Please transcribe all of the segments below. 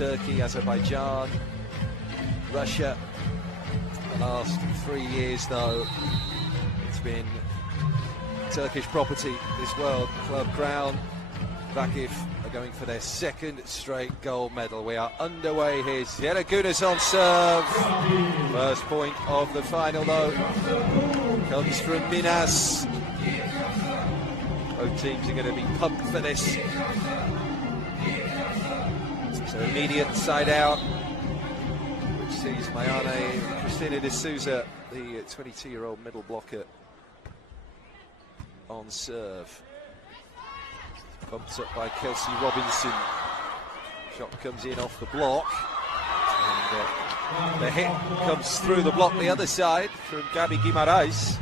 Turkey, Azerbaijan, Russia. The last 3 years, though, it's been Turkish property, this World Club crown. Vakif are going for their second straight gold medal. We are underway here. Zelagunas on serve. First point of the final, though, comes from Minas. Both teams are going to be pumped for this. So immediate side out, which sees Mayane Cristina de Souza, the 22-year-old middle blocker, on serve. Bumped up by Kelsey Robinson. Shot comes in off the block. And the hit comes through the block the other side from Gabi Guimarães.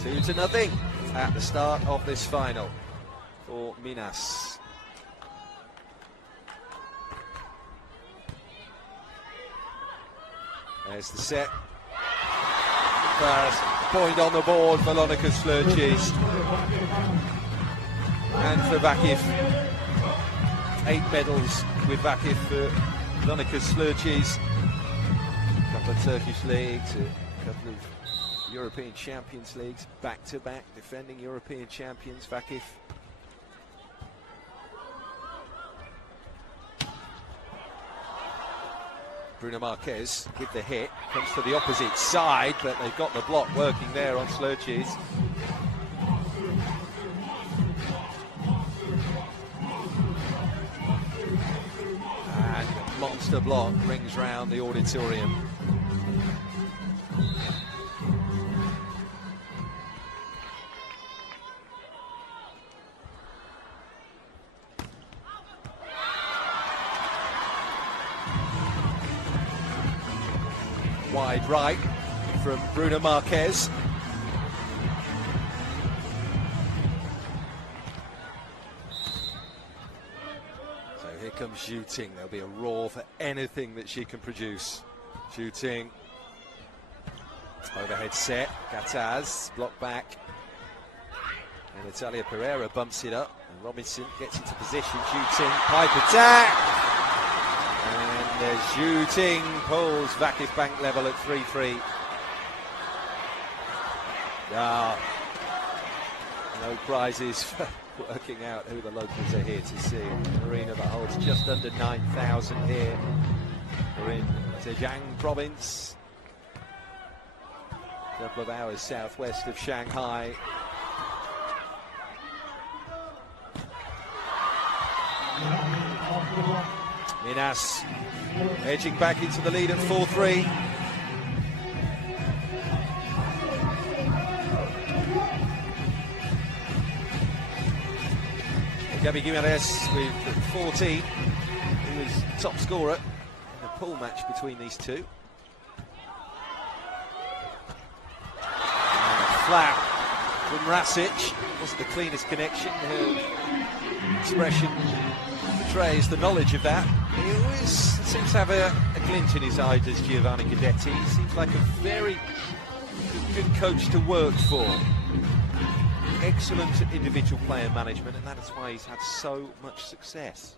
Two to nothing at the start of this final for Minas. There's the set. First point on the board for Lonneke Slurtjes. And for Vakif. 8 medals with Vakif for Lonneke Slurtjes. A couple of Turkish leagues, a couple of European Champions Leagues, back-to-back defending European champions, Vakif. Bruno Marquez with the hit, comes to the opposite side, but they've got the block working there on Slurtjes. And a monster block rings round the auditorium. Wide right from Bruno Marquez. So here comes shooting. There'll be a roar for anything that she can produce. Shooting. Overhead set. Gataz, block back. And Natalia Pereira bumps it up. And Robinson gets into position. Shooting. Pipe attack. And the shooting pulls Vakifbank level at 3-3. No prizes for working out who the locals are here to see. An arena that holds just under 9,000 here. We're in Zhejiang province, a couple of hours southwest of Shanghai. Minas edging back into the lead at 4-3. Gabi Guimarães with 14. He was top scorer in a pool match between these two. And flat from Rasic. Wasn't the cleanest connection. Her expression betrays the knowledge of that. He always seems to have a glint in his eye, does Giovanni Guidetti. He seems like a very good coach to work for. Excellent individual player management, and that is why he's had so much success.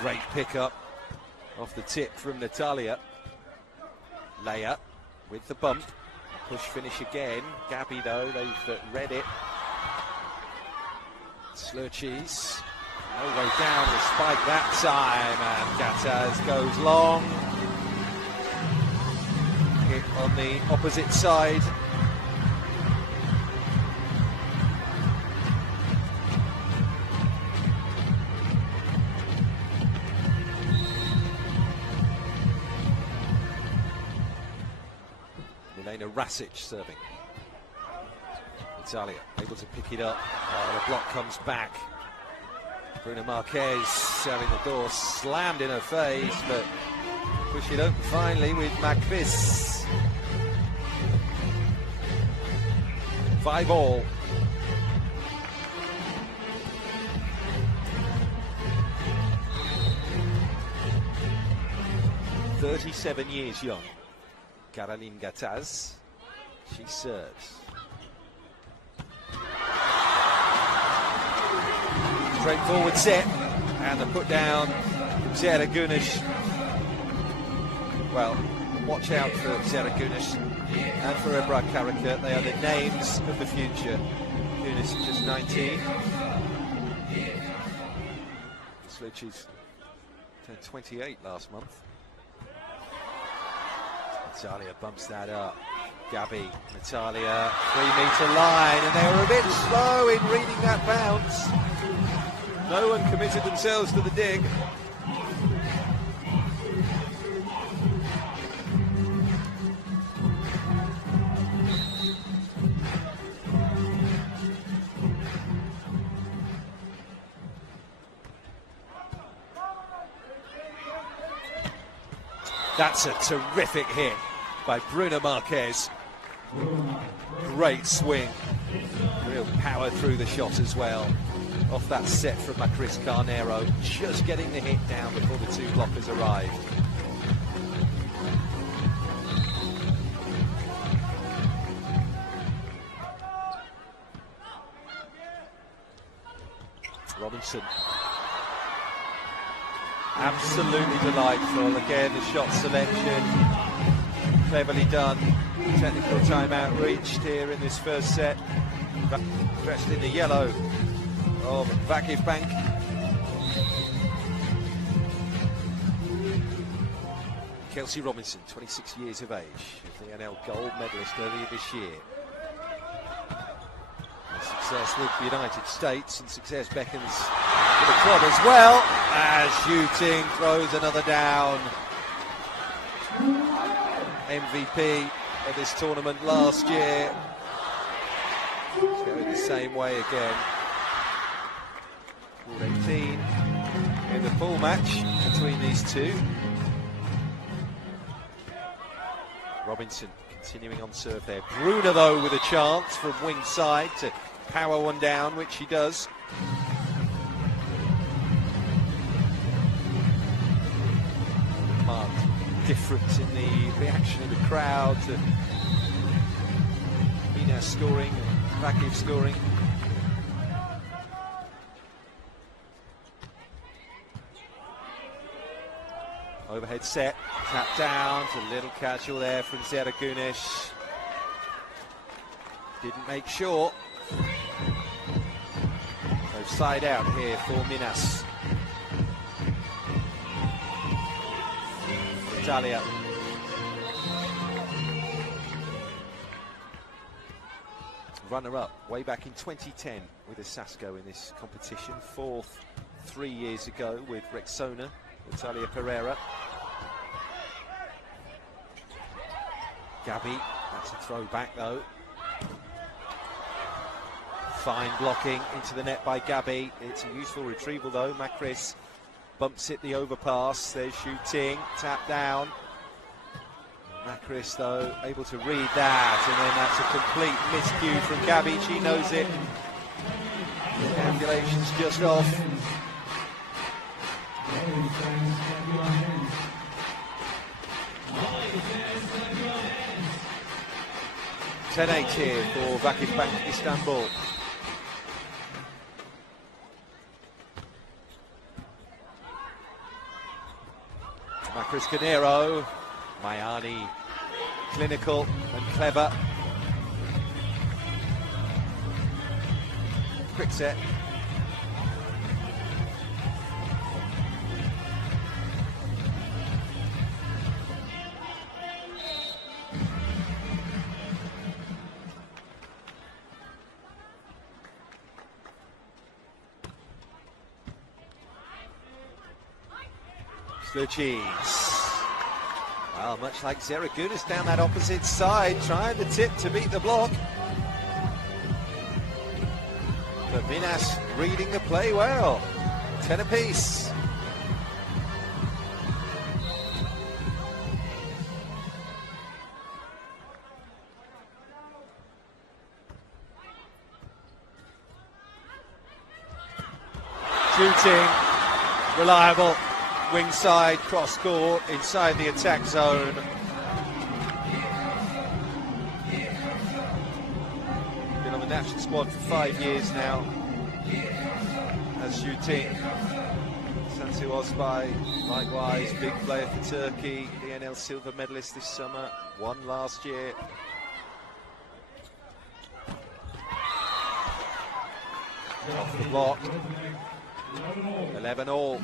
Great pickup off the tip from Natalia. Leia with the bump. Push finish again. Gabi, though, they've read it. Slurtjes, no way down the spike that time, and Gataz goes long. Hit on the opposite side. Milena Rasic serving. Natalia able to pick it up. The block comes back. Bruno Marquez having the door slammed in her face, but push it open finally with Macvis. 5-all. 37 years young. Caroline Gattaz, she serves. Straightforward set, and the put down from Zara Gunesh. Well, watch out for Zara Gunesh and for Ebrar Karakat. They are the names of the future. Gunesh is just 19. Sluchy's turned 28 last month. Natalia bumps that up. Gabi, Natalia, 3-metre line, and they were a bit slow in reading that bounce. No one committed themselves to the dig. That's a terrific hit by Bruna Marquez. Great swing. Real power through the shot as well. Off that set from Macris Carnero. Just getting the hit down before the two blockers arrived. Robinson. Absolutely delightful. Again, the shot selection, cleverly done. Technical timeout reached here in this first set. Dressed in the yellow of Vakifbank. Kelsey Robinson, 26 years of age, the NL gold medalist earlier this year. Success with the United States, and success beckons for the club as well, as shooting throws another down. MVP of this tournament last year. It's going the same way again. 4-18 in the pool match between these two. Robinson continuing on serve there. Bruna, though, with a chance from wing side to power one down, which she does. Marked difference in the reaction of the crowd to Minas scoring and Vakif scoring. Overhead set, tap down, a little casual there from Zara Gunesh. Didn't make sure. So side out here for Minas. Natalia. Runner-up way back in 2010 with a Sasko in this competition. Fourth 3 years ago with Rexona, Natalia Pereira. Gabi, that's a throwback though. Fine blocking into the net by Gabi. It's a useful retrieval though. Macris bumps it the overpass. There's shooting, tap down. Macris though able to read that, and then that's a complete miscue from Gabi. She knows it. Calculations just off. (10-8) here for Vakifbank Istanbul. Macris Carnero, Mayani, clinical and clever. Quick set. Sluchy's. Well, much like Zara Gunesh down that opposite side, trying the tip to beat the block. But Minas reading the play well. 10 apiece. Shooting, reliable. Wing side, cross court, inside the attack zone. Been on the national squad for 5 years now. As Yuting. Sansu Ozbay, likewise, big player for Turkey. The NL silver medalist this summer, won last year. Off the block. 11 all.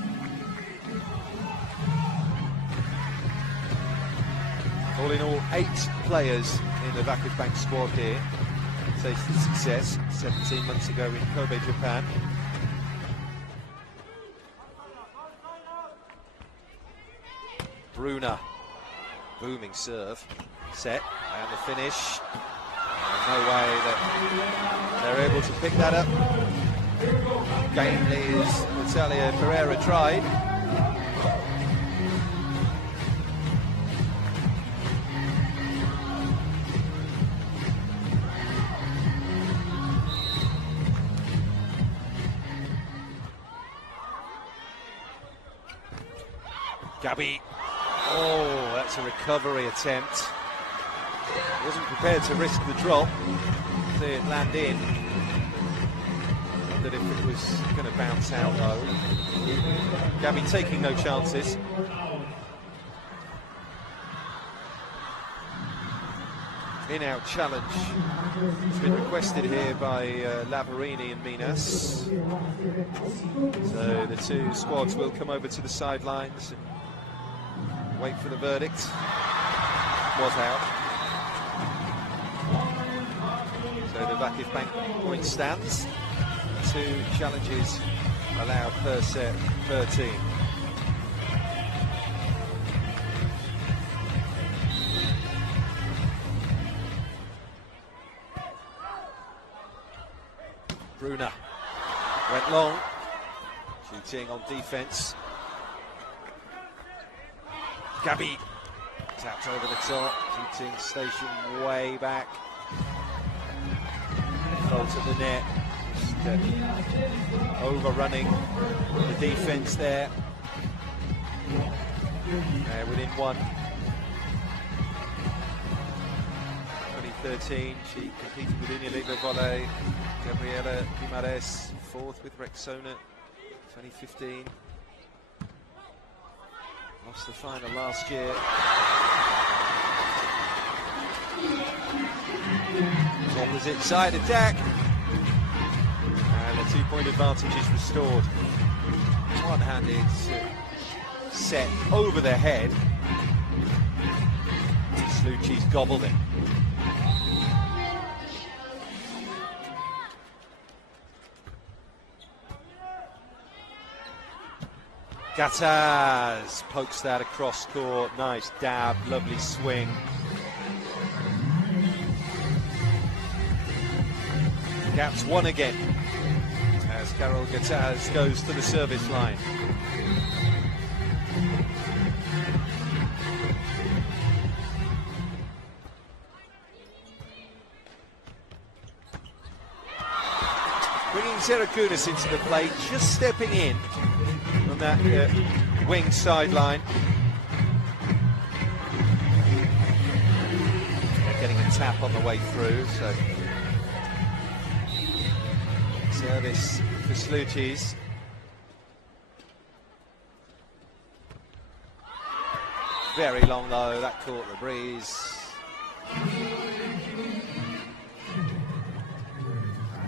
All in all, 8 players in the Vakifbank squad here. Tasted success 17 months ago in Kobe, Japan. Bruna, booming serve, set, and the finish. No way that they're able to pick that up. Gamely as Natalia Pereira tried. Gabi. Oh, that's a recovery attempt. Wasn't prepared to risk the drop. See it land in. Wondered if it was going to bounce out though. Gabi taking no chances. In-out challenge. It's been requested here by Lavarini and Minas. So the two squads will come over to the sidelines and wait for the verdict. Was out. So the Vakifbank point stands. 2 challenges allowed per set, per team. Bruna went long, shooting on defense. Gabi tapped over the top, shooting station way back. Fall to the net, just overrunning the defense there. Within 1. 2013, she competed with Unilever Volley. Gabriela Guimarães, 4th with Rexona. 2015. Lost the final last year. Opposite side attack. And the 2-point advantage is restored. One-handed set over their head. Slucci's gobbled it. Gataz pokes that across court. Nice dab, lovely swing. Gaps 1 again as Carol Gataz goes to the service line. Bringing Zerakunas into the play, just stepping in on that wing sideline. Getting a tap on the way through, so service for Slucci's. Very long though, that caught the breeze.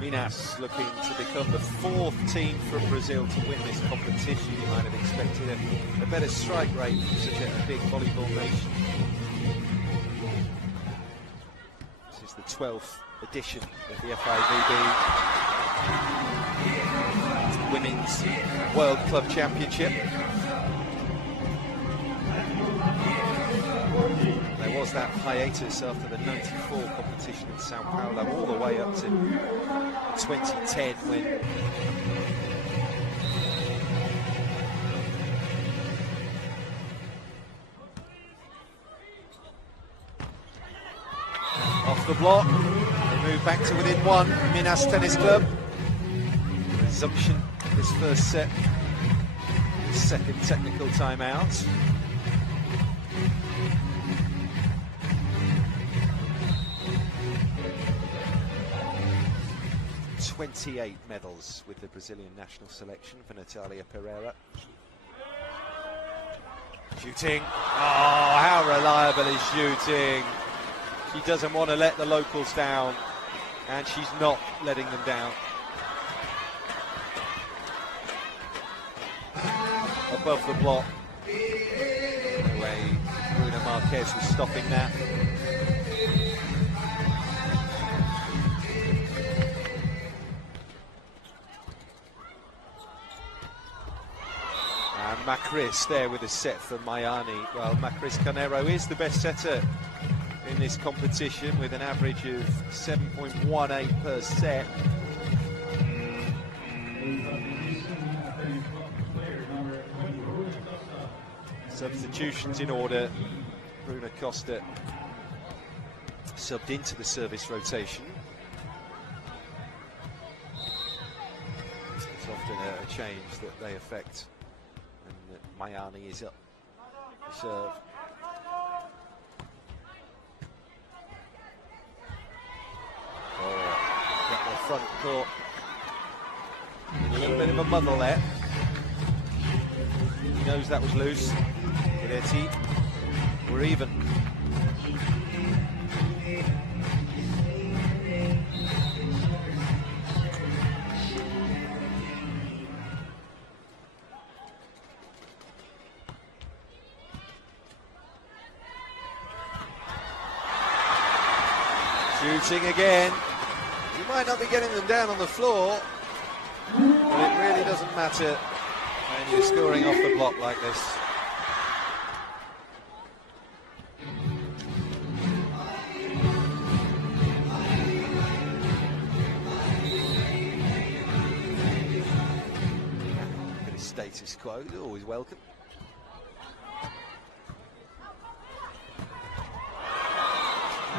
Minas looking to become the 4th team from Brazil to win this competition. You might have expected a better strike rate from such a big volleyball nation. This is the 12th edition of the FIVB Women's World Club Championship. There was that hiatus after the '94 competition in Sao Paulo, all the way up to 2010 when off the block, they move back to within 1. Minas Tennis Club. Resumption of this first set. second technical timeout. "28 medals with the Brazilian national selection for Natalia Pereira. Shooting. Oh, how reliable is shooting. She doesn't want to let the locals down, and she's not letting them down. Above the block. The way Bruna Marquez was stopping that. And Macris there with a set for Mayani. Well, Macris Carneiro is the best setter in this competition with an average of 7.18 per set. Substitutions in order. Bruna Costa subbed into the service rotation. It's often a change that they affect. And Mayani is up to serve. Got the front court. A little bit of a muddle there. He knows that was loose. Guidetti, we're even. Shooting again. You might not be getting them down on the floor, but it really doesn't matter when you're scoring off the block like this. Bit of status quo, always welcome.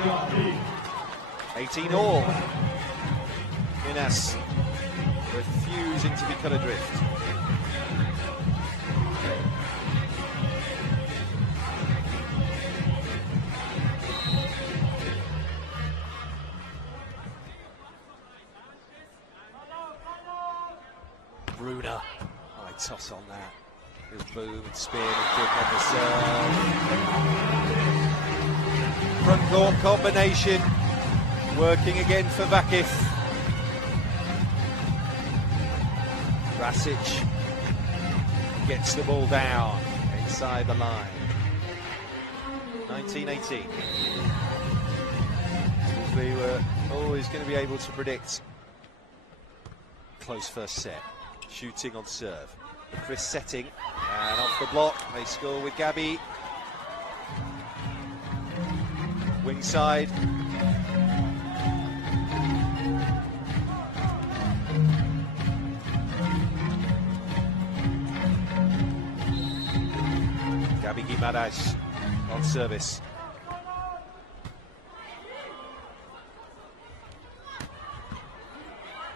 Yeah. 18 all. Minas refusing to be cut adrift. Bruna, high toss on that. Real boom and spin and kick on the serve. Front court combination. Working again for Vakif. Rasic gets the ball down inside the line. 19-18. We were always going to be able to predict close first set. Shooting on serve. Chris setting and off the block. They score with Gabi. Wing side. Gabi Guimarães on service.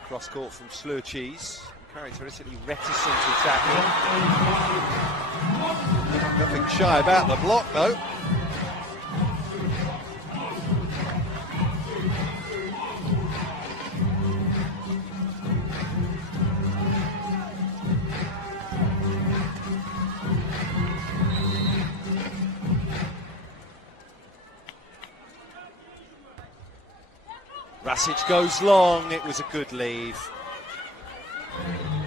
Cross court from Slurcheese, characteristically reticent to tackle. Nothing shy about the block though. Rasic goes long, it was a good leave.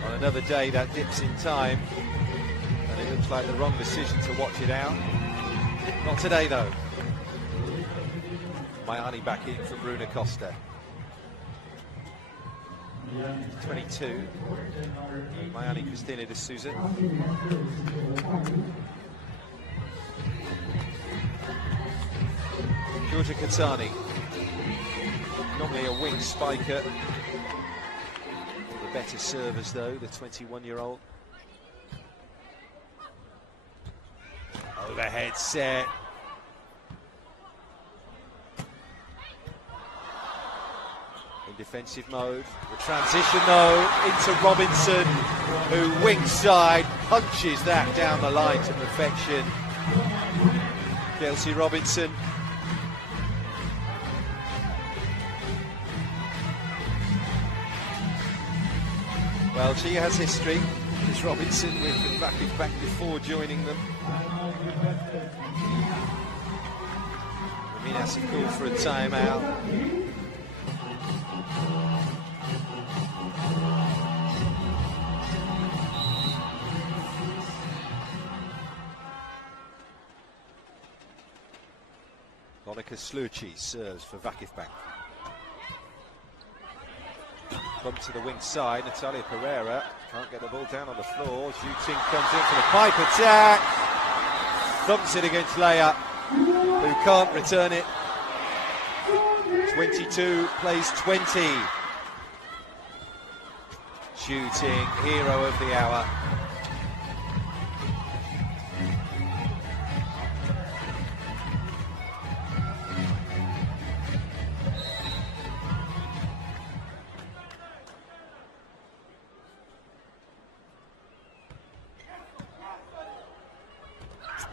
On another day that dips in time, and it looks like the wrong decision to watch it out. Not today though. Mayani back in for Bruna Costa. 22. Mayani Cristina de Souza. Georgia Katsani. Normally a wing spiker. One of the better servers though, the 21-year-old. Overhead set. defensive mode. The transition though into Robinson, who wing side punches that down the line to perfection. Kelsey Robinson. Well, she has history, Miss Robinson, with the Vakifbank before joining them. Minas have called for a timeout. Monica Slucci serves for Vakifbank. Bump to the wing side, Natalia Pereira can't get the ball down on the floor. Shooting comes in for the pipe attack. Thumps it against Leia, who can't return it. 22 plays 20. Shooting, hero of the hour.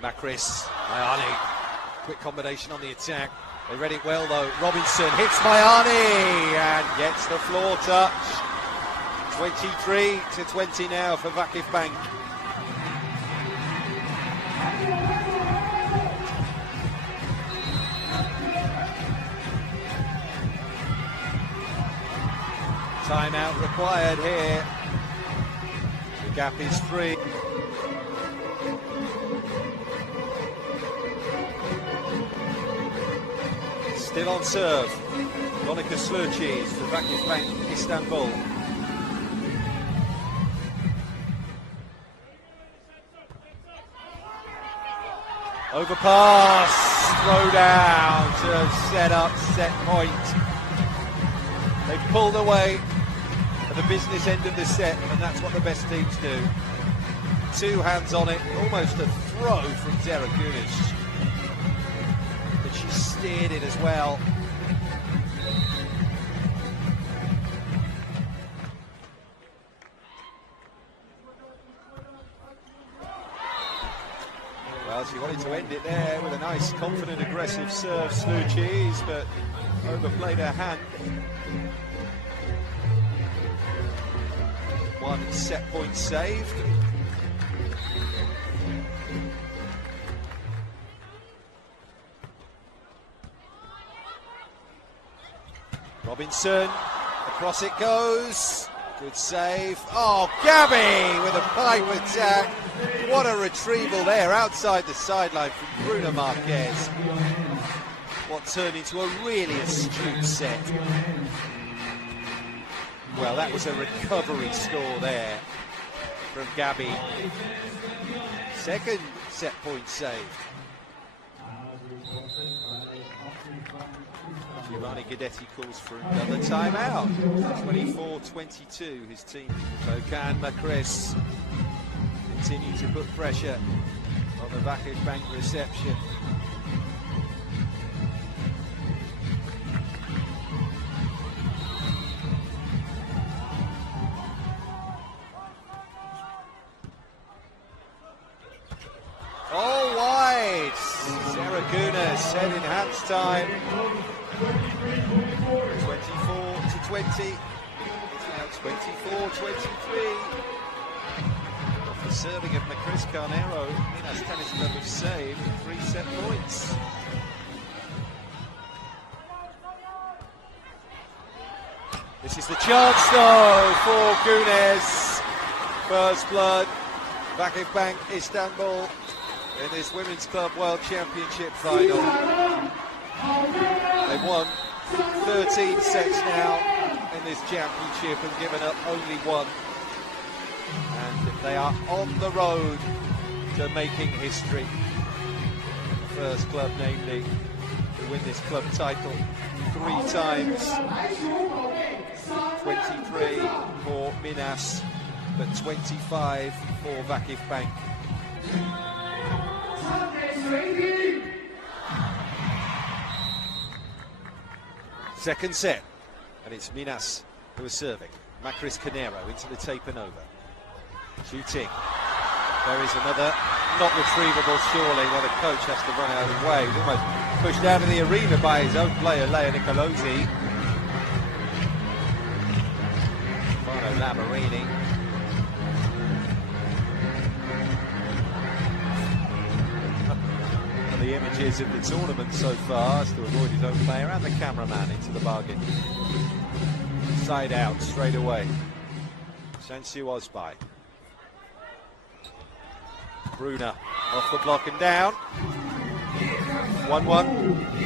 Macris, Mayani, quick combination on the attack. They read it well though. Robinson hits Mayani and gets the floor touch. 23-20 now for Vakifbank. Timeout required here. The gap is 3. Still on serve, Monica Slucci for Vakifbank Istanbul. Overpass, throw down to set up, set point. They pulled away at the business end of the set, and that's what the best teams do. 2 hands on it, almost a throw from Zara Kunis. She steered it as well. Well, she wanted to end it there with a nice, confident, aggressive serve, Slucci's, but overplayed her hand. 1 set point saved. Robinson, across it goes, good save. Oh, Gabby with a pipe attack. What a retrieval there outside the sideline from Bruna Marquez. What turned into a really astute set. Well, that was a recovery score there from Gabby. 2nd set point saved. Giovanni Guidetti calls for another timeout. 24-22, his team. So can Macris continue to put pressure on the Vakifbank reception. All wide. Sarah Gunas head in hands time. 24-20. It's now 24-23. Off the serving of Macris Carnero, Minas Tennis Club have saved 3 set points. This is the chance though for Gunes. First blood. Vakifbank Istanbul in this Women's Club World Championship final. They've won 13 sets now in this championship and given up only 1. And they are on the road to making history. The first club, namely, to win this club title 3 times. 23 for Minas, but 25 for Vakifbank. Second set. And it's Minas who is serving. Macris Canero into the tape and over. Shooting. There is another, not retrievable surely, where the coach has to run out of the way. He's almost pushed out of the arena by his own player, Leo Nicolosi. Fano Labarini. And the images of the tournament so far is to avoid his own player and the cameraman into the bargain. Side out straight away. Sensu Osbai. Bruna off the block and down. 1-1.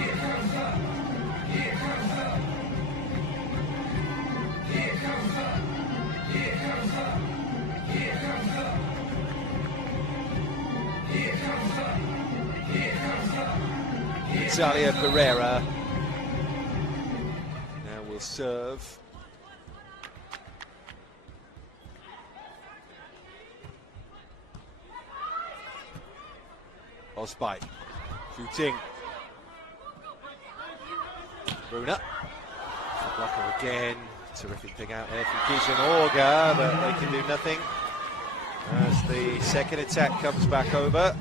Natalia Pereira now will serve. Osbai shooting. Bruna. Blocker again. Terrific pick out there from Kishan Orga, but they can do nothing as the second attack comes back over.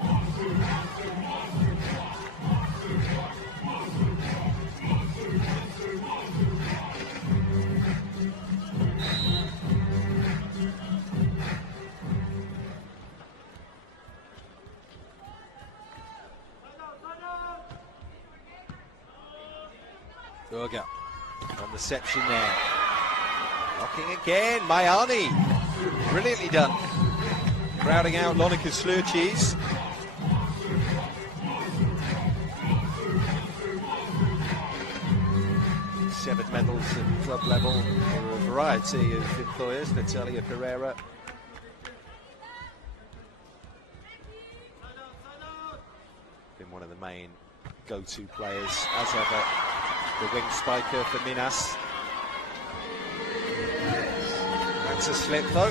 Urga on reception there. Knocking again, Mayani. Brilliantly done. Crowding out Lonika Slurchis. Seven medals at club level for a variety of employers. Natalia Pereira. Been one of the main go-to players as ever. The wing spiker for Minas. That's a slip though.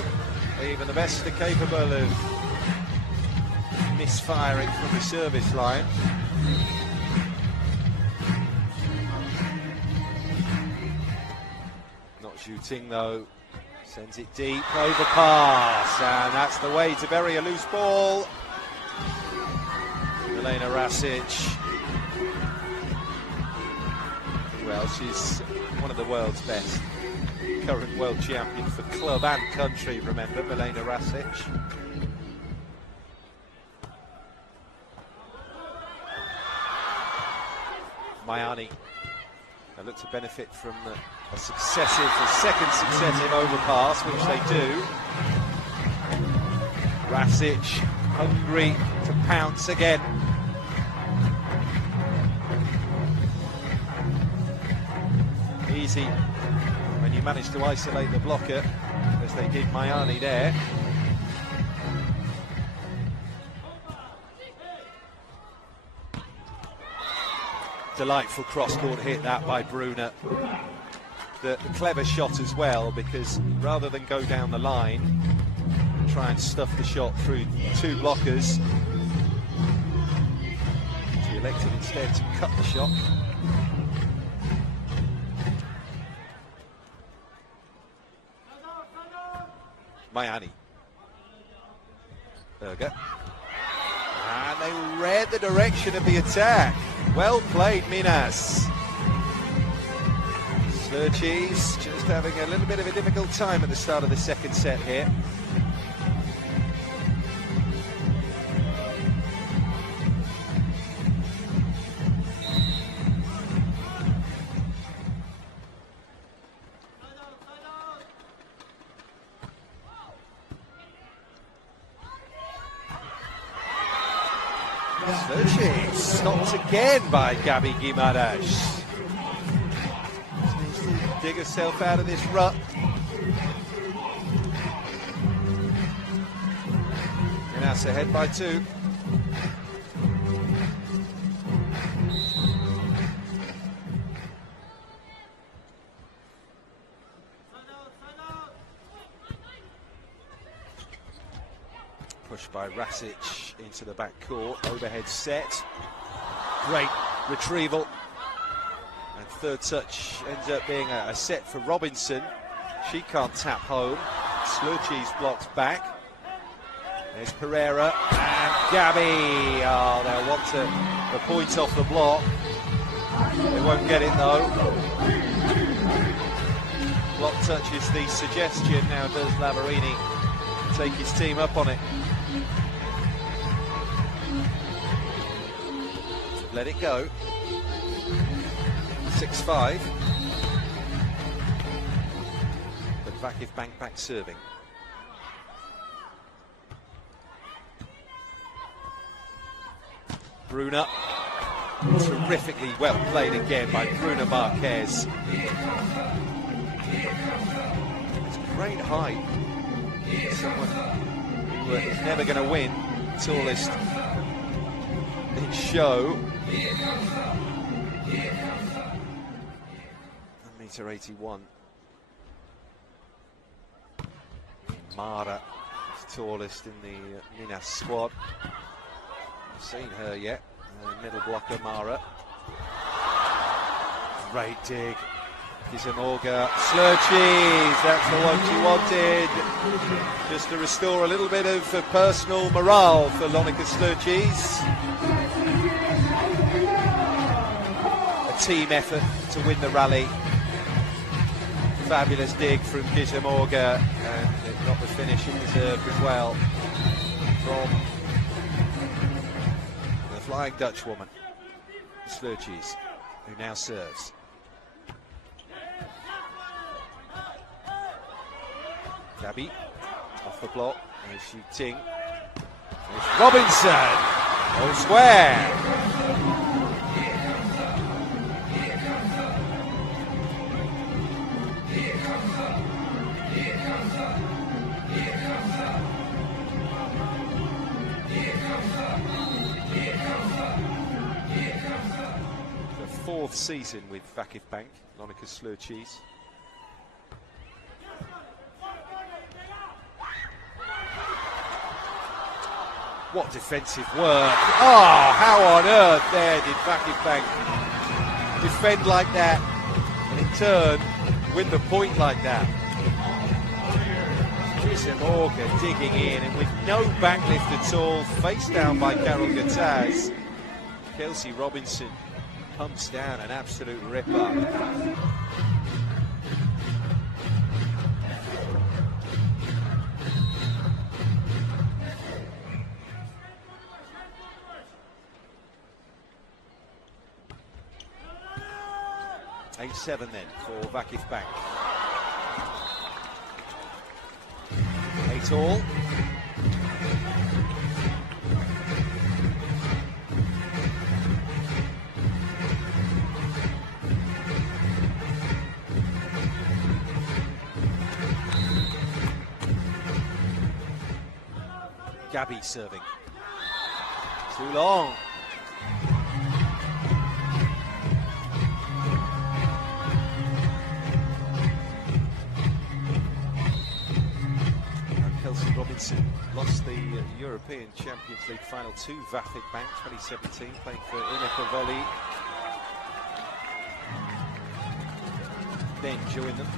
Even the best are capable of misfiring from the service line. Not shooting though. Sends it deep, overpass, and that's the way to bury a loose ball. Milena Rasic. Well, she's one of the world's best. Current world champion for club and country, remember, Milena Rasic. Mayani. They look to benefit from a second successive overpass, which they do. Rasic, hungry to pounce again. Easy when you manage to isolate the blocker, as they did Mayani there. Delightful cross-court hit that by Bruna. The clever shot as well, because rather than go down the line and try and stuff the shot through two blockers, she elected instead to cut the shot. Mayani. Urga. And they read the direction of the attack. Well played, Minas. Slurchis just having a little bit of a difficult time at the start of the second set here. Slurchis stopped again by Gabi Guimaraes. Needs to dig herself out of this rut. Minas ahead by 2. Pushed by Rasic into the back court, overhead set. Great retrieval. And third touch ends up being a set for Robinson. She can't tap home. Slurchees blocks back. There's Pereira and Gabby. Oh, they'll want the point off the block. They won't get it though. Block touch is the suggestion. Now does Lavarini take his team up on it? Let it go. 6-5. But Vakifbank back serving. Bruna. Terrifically well played again by Bruna Marquez. It's great height. Someone who is never going to win. Tallest in show. 1m81. Mara is tallest in the Minas squad. I've seen her yet. Middle blocker Mara. Great dig. Gizamorga. Slurchees. That's the one she wanted. Just to restore a little bit of personal morale for Lonika Slurchees. A team effort to win the rally. Fabulous dig from Gizamorga, and it got the finish it deserved as well from the Flying Dutchwoman, Slurchees, who now serves. Gabby off the block, there's Xu Ting. There's Robinson, all square. Fourth season with Vakifbank, Lonika Slurchees. What defensive work. Oh, how on earth there did Vakifbank defend like that and in turn win the point like that. Gizamorga digging in and with no backlift at all, face down by Carol Gattaz. Kelsey Robinson pumps down an absolute ripper. Eight 7 then for Vakifbank. 8-all. Gabby serving. Too long. Kelsey Robinson lost the European Champions League final to Vakifbank 2017, playing for Inakavoli. Then joined them.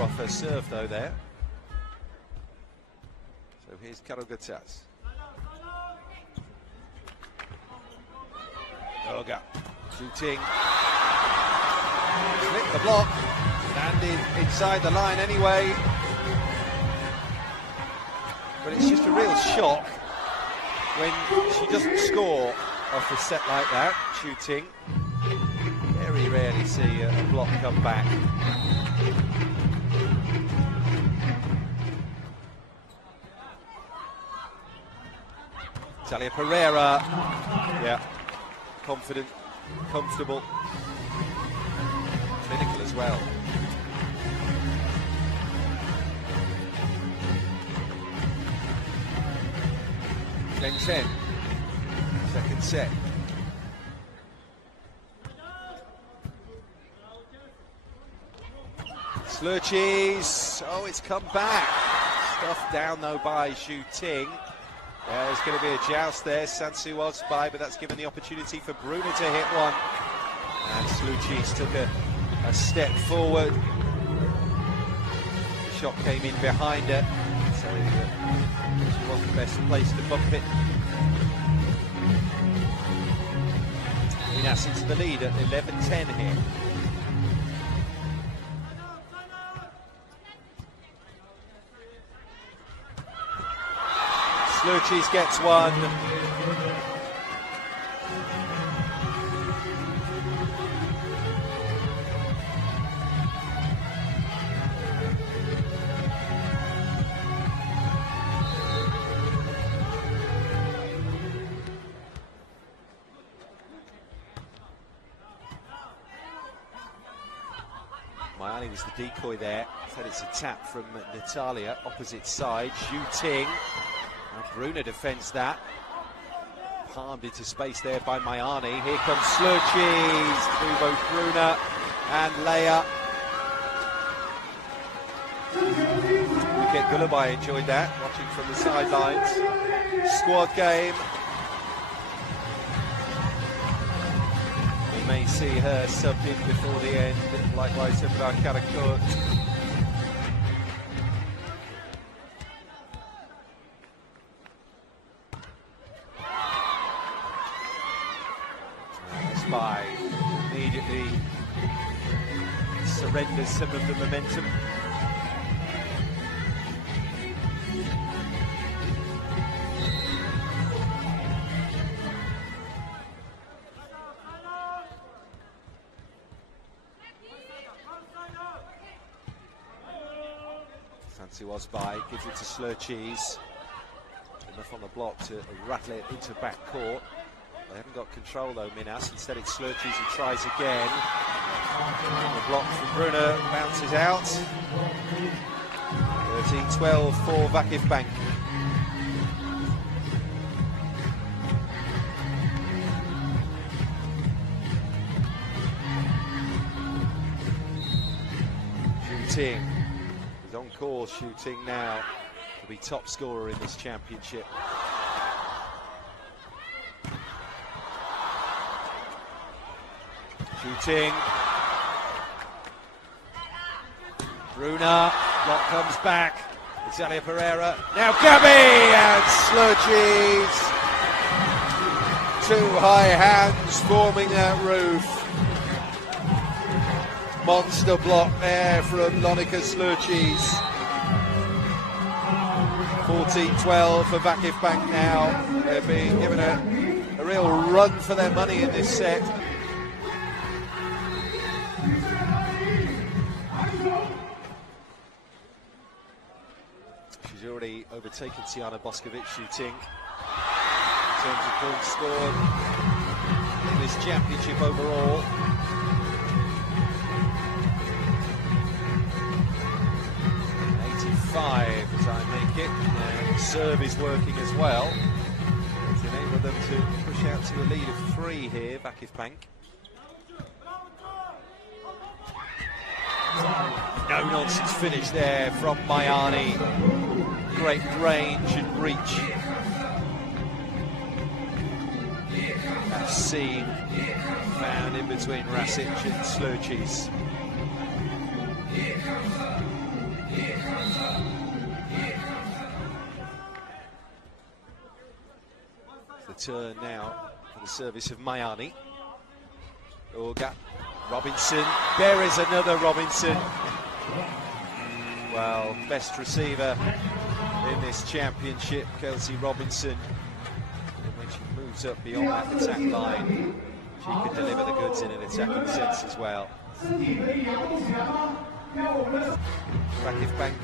Off her serve though there. So here's Carol Gattaz. Olga shooting. Slipped the block. Landed inside the line anyway. But it's just a real shock when she doesn't score off a set like that. Shooting. Very rarely see a block come back. Talia Pereira, yeah, confident, comfortable, clinical as well. Then 10, second set. Slurchees, oh, it's come back. Stuffed down though by Xu Ting. There's going to be a joust there. Sansu was by, but that's given the opportunity for Bruno to hit one. And Slurchees took a step forward. The shot came in behind her, so she wasn't best placed to bump it. Minas into the lead at 11-10 here. Slurchees gets one. Mayani was the decoy there. Said it's a tap from Natalia, opposite side. Xu Ting. Now Bruna defends that. Palmed into space there by Mayani. Here comes Slurchees through both Bruna and Leia. Wicket Gulabai enjoyed that, watching from the sidelines. Squad game. We may see her subbed in before the end. Likewise, Simran Karakurt. By immediately surrenders some of the momentum. Sansu was by, gives it to Slurchees. Enough on the block to rattle it into back court. They haven't got control though, Minas. Instead it's Slurchees who tries again. And the block from Bruno bounces out. 13-12 for Vakifbank. Xu Ting is on course. Xu Ting now to be top scorer in this championship. Xu Ting. Bruna. Block comes back. Azalea Pereira. Now Gabby and Slurchees. Two high hands forming that roof. Monster block there from Lonika Slurchees. 14-12 for Vakifbank now. They're being given a real run for their money in this set. She's already overtaken Tiana Boskovic. Xu Ting in terms of points scored in this championship overall. 85 as I make it, and serve is working as well. It's enabled them to push out to a lead of 3 here, Vakifbank. No nonsense finish there from Mayani. Great range and reach. That seam found in between Rasic and Slurchees. The turn now for the service of Mayani. Orga. Robinson, there is another Robinson. Well, best receiver in this championship, Kelsey Robinson. And when she moves up beyond that attack line, she can deliver the goods in an attacking sense as well. Vakifbank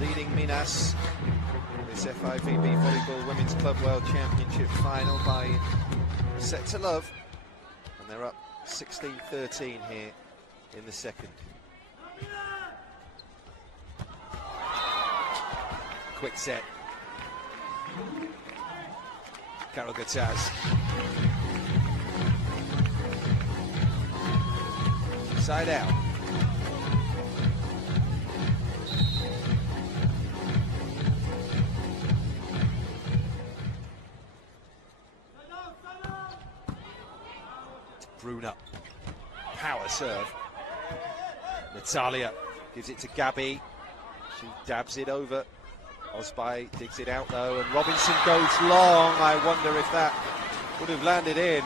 leading Minas in this FIVB Volleyball Women's Club World Championship final by a set to love. And they're up 16-13 here in the second. Quick set. Carol Gataz. Side out. Bruna, power serve. Natalia gives it to Gabby. She dabs it over. Osby digs it out though, and Robinson goes long. I wonder if that would have landed in.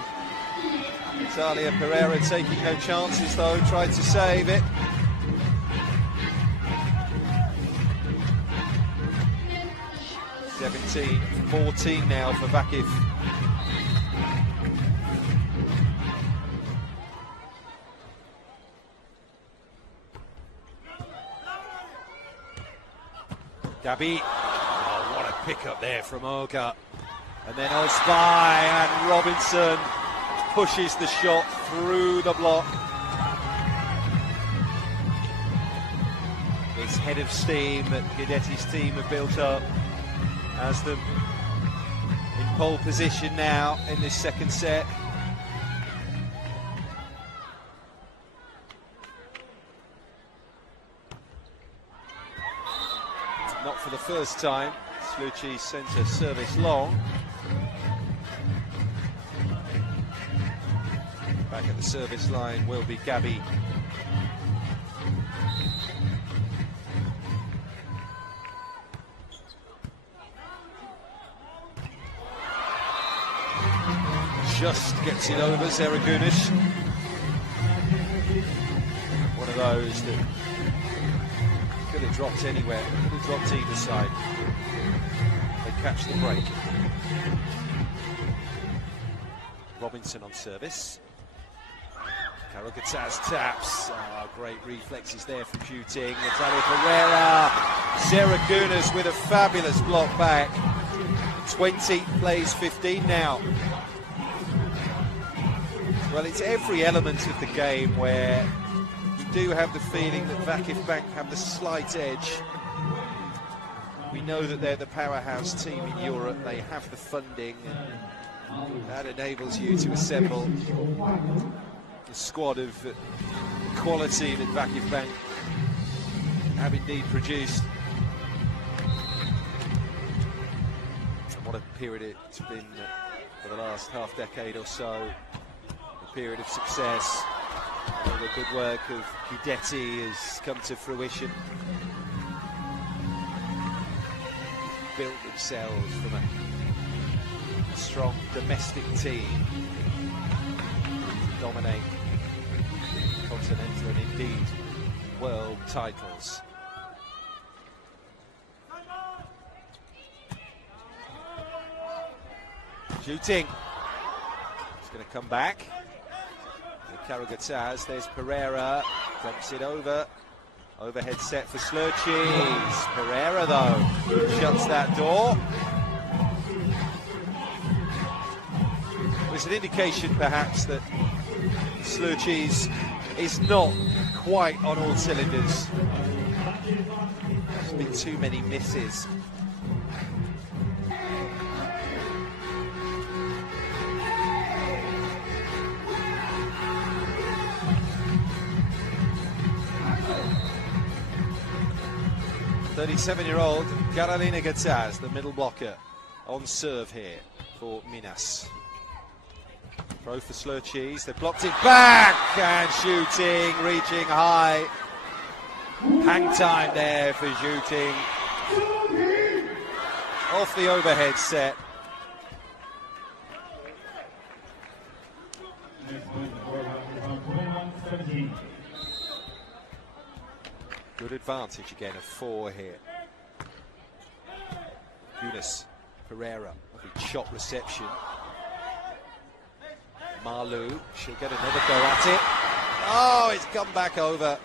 Natalia Pereira taking no chances though, tried to save it. (17-14) now for Vakif. Gabby, oh, what a pick-up there from Olga. And then Osby, and Robinson pushes the shot through the block. This head of steam that Guidetti's team have built up has them in pole position now in this second set. Not for the first time. Slucci sends her service long. Back at the service line will be Gabby. Just gets it over Zeragunis. One of those that could have dropped anywhere, could have dropped either side. They catch the break. Robinson on service. Karagadzaz taps. Oh, great reflexes there from Juting. Natalia Pereira. Zeragunis with a fabulous block back. 20 plays 15 now. Well, it's every element of the game where we do have the feeling that Vakifbank have the slight edge. We know that they're the powerhouse team in Europe. They have the funding, and that enables you to assemble a squad of quality that Vakifbank have indeed produced. And what a period it's been for the last half decade or so. A period of success. All the good work of Guidetti has come to fruition. Built themselves from a strong domestic team to dominate continental and indeed world titles. Shooting. It's going to come back. Karagadzaz, there's Pereira, dumps it over. Overhead set for Slurchis. Pereira, though, shuts that door. It's an indication, perhaps, that Slurchis is not quite on all cylinders. There's been too many misses. (37-year-old) Carolina Gadzaz, the middle blocker, on serve here for Minas. Throw for Slurchis, they blocked it back, and Shooting, reaching high. Hang time there for Shooting. Off the overhead set. Good advantage again of 4 here. Yunus Pereira, lovely shot reception. Malu, she'll get another go at it. Oh, it's come back over.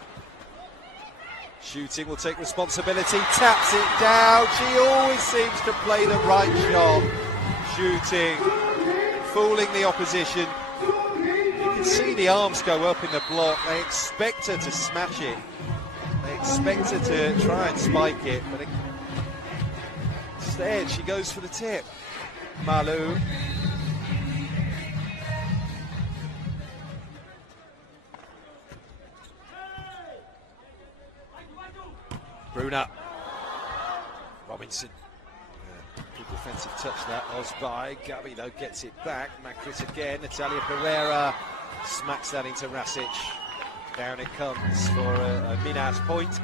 Shooting will take responsibility, taps it down. She always seems to play the right shot. Shooting, fooling the opposition. You can see the arms go up in the block. They expect her to smash it. They expect her to try and spike it, but instead she goes for the tip. Malu. Bruna. Robinson. Good defensive touch that. Osby. Gabby, though, gets it back. Macris again. Natalia Pereira Smacks that into Rasic. Down it comes for a Minas point.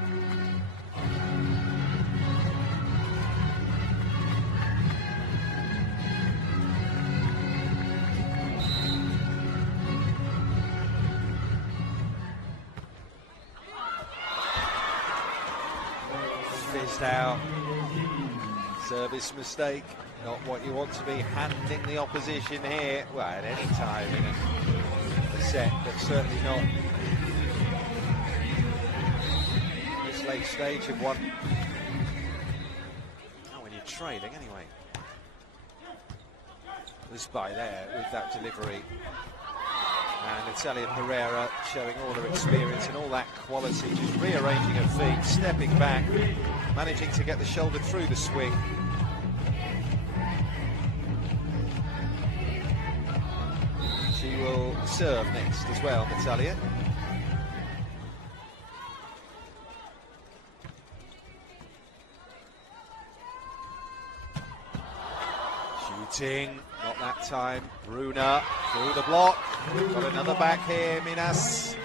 Fizzed out. Service mistake. Not what you want to be handing the opposition here. Well, at any time in a set, but certainly not this late stage of one. Oh, when you're trailing anyway. Was by there with that delivery. And Natalia Pereira showing all her experience and all that quality, just rearranging her feet, stepping back, managing to get the shoulder through the swing. She will serve next as well, Natalia. Shooting, not that time. Bruna through the block. Got another back here, Minas.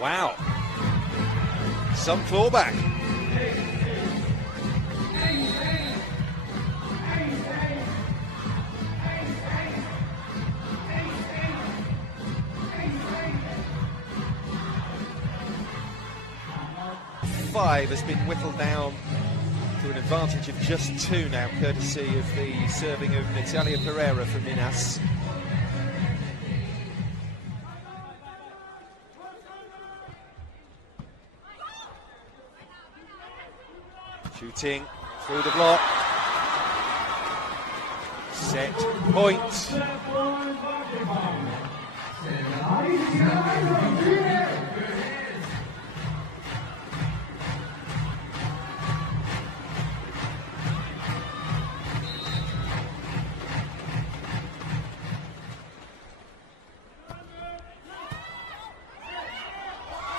Wow. Some clawback. Five has been whittled down to an advantage of just 2 now, courtesy of the serving of Natalia Pereira for Minas. Shooting through the block. Set point.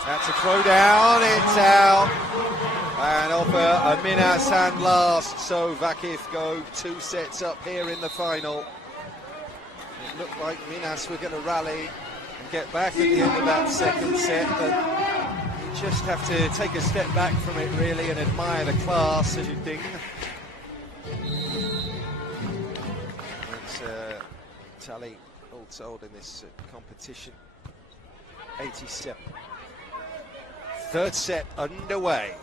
That's a throw down, it's out. And offer a Minas hand last, so Vakif go 2 sets up here in the final. It looked like Minas were going to rally and get back at the end of that second set, but you just have to take a step back from it really and admire the class as you think. That's tally all told in this competition, 87. Third set underway.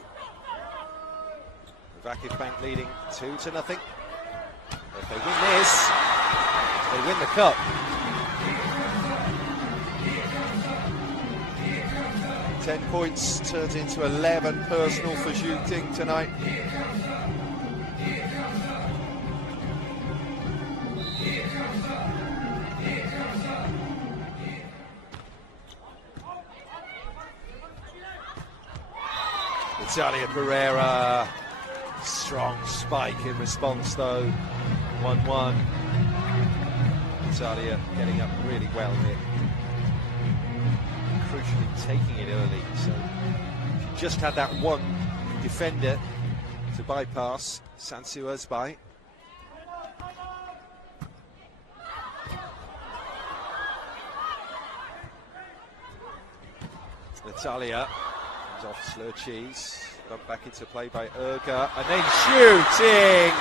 Vakifbank leading 2-0. If they win this, they win the cup. Ten points turns into 11 personal for Zhu Ting tonight. Natalia Pereira. Strong spike in response though. 1-1. Natalia getting up really well here. Crucially taking it early, so she just had that one defender to bypass Sansu Özbay. Natalia comes off slur cheese. Bumped back into play by Urga, and then shooting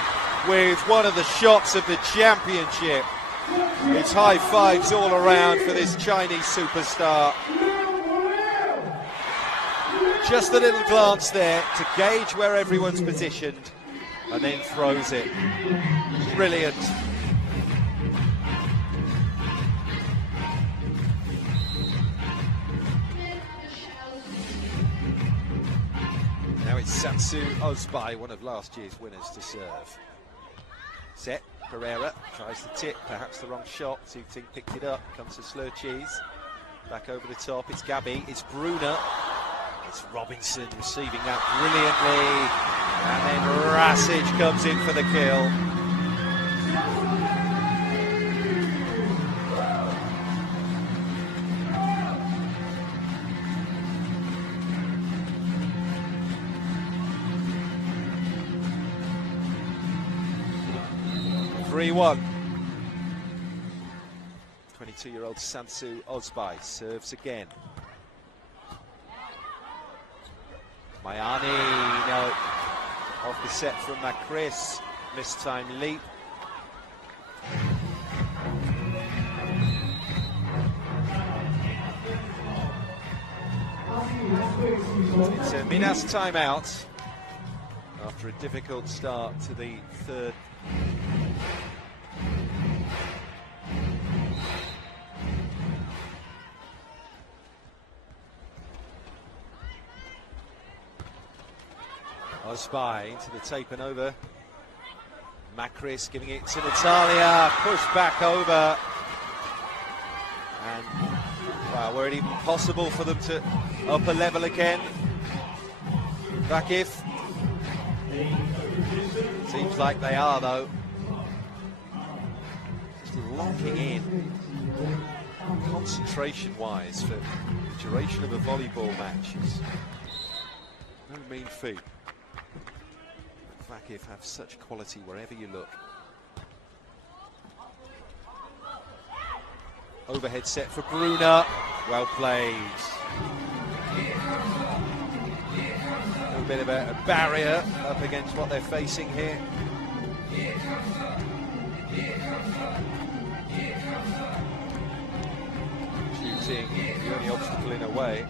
with one of the shots of the championship. It's high fives all around for this Chinese superstar. Just a little glance there to gauge where everyone's positioned, and then throws it. Brilliant. Now it's Sansu Özbay, one of last year's winners, to serve. Set, Pereira tries to tip, perhaps the wrong shot. Zhu Ting picked it up, comes to slur cheese. Back over the top, it's Gabi, it's Bruna. It's Robinson receiving that brilliantly, and then Rasic comes in for the kill. (3-1). 22-year-old Sansu Ozbai serves again. Mayani, no, off the set from Macris, missed time leap. It's a Minas timeout after a difficult start to the third. Ozbai into the tape and over. Macris giving it to Natalia, pushed back over. And wow, were it even possible for them to up a level again? Vakif. Seems like they are though. Just locking in. Concentration-wise for the duration of a volleyball match is no mean feat. Vakif have such quality wherever you look. Overhead set for Bruna. Well played. A little bit of a barrier up against what they're facing here. Shooting the only obstacle in a way.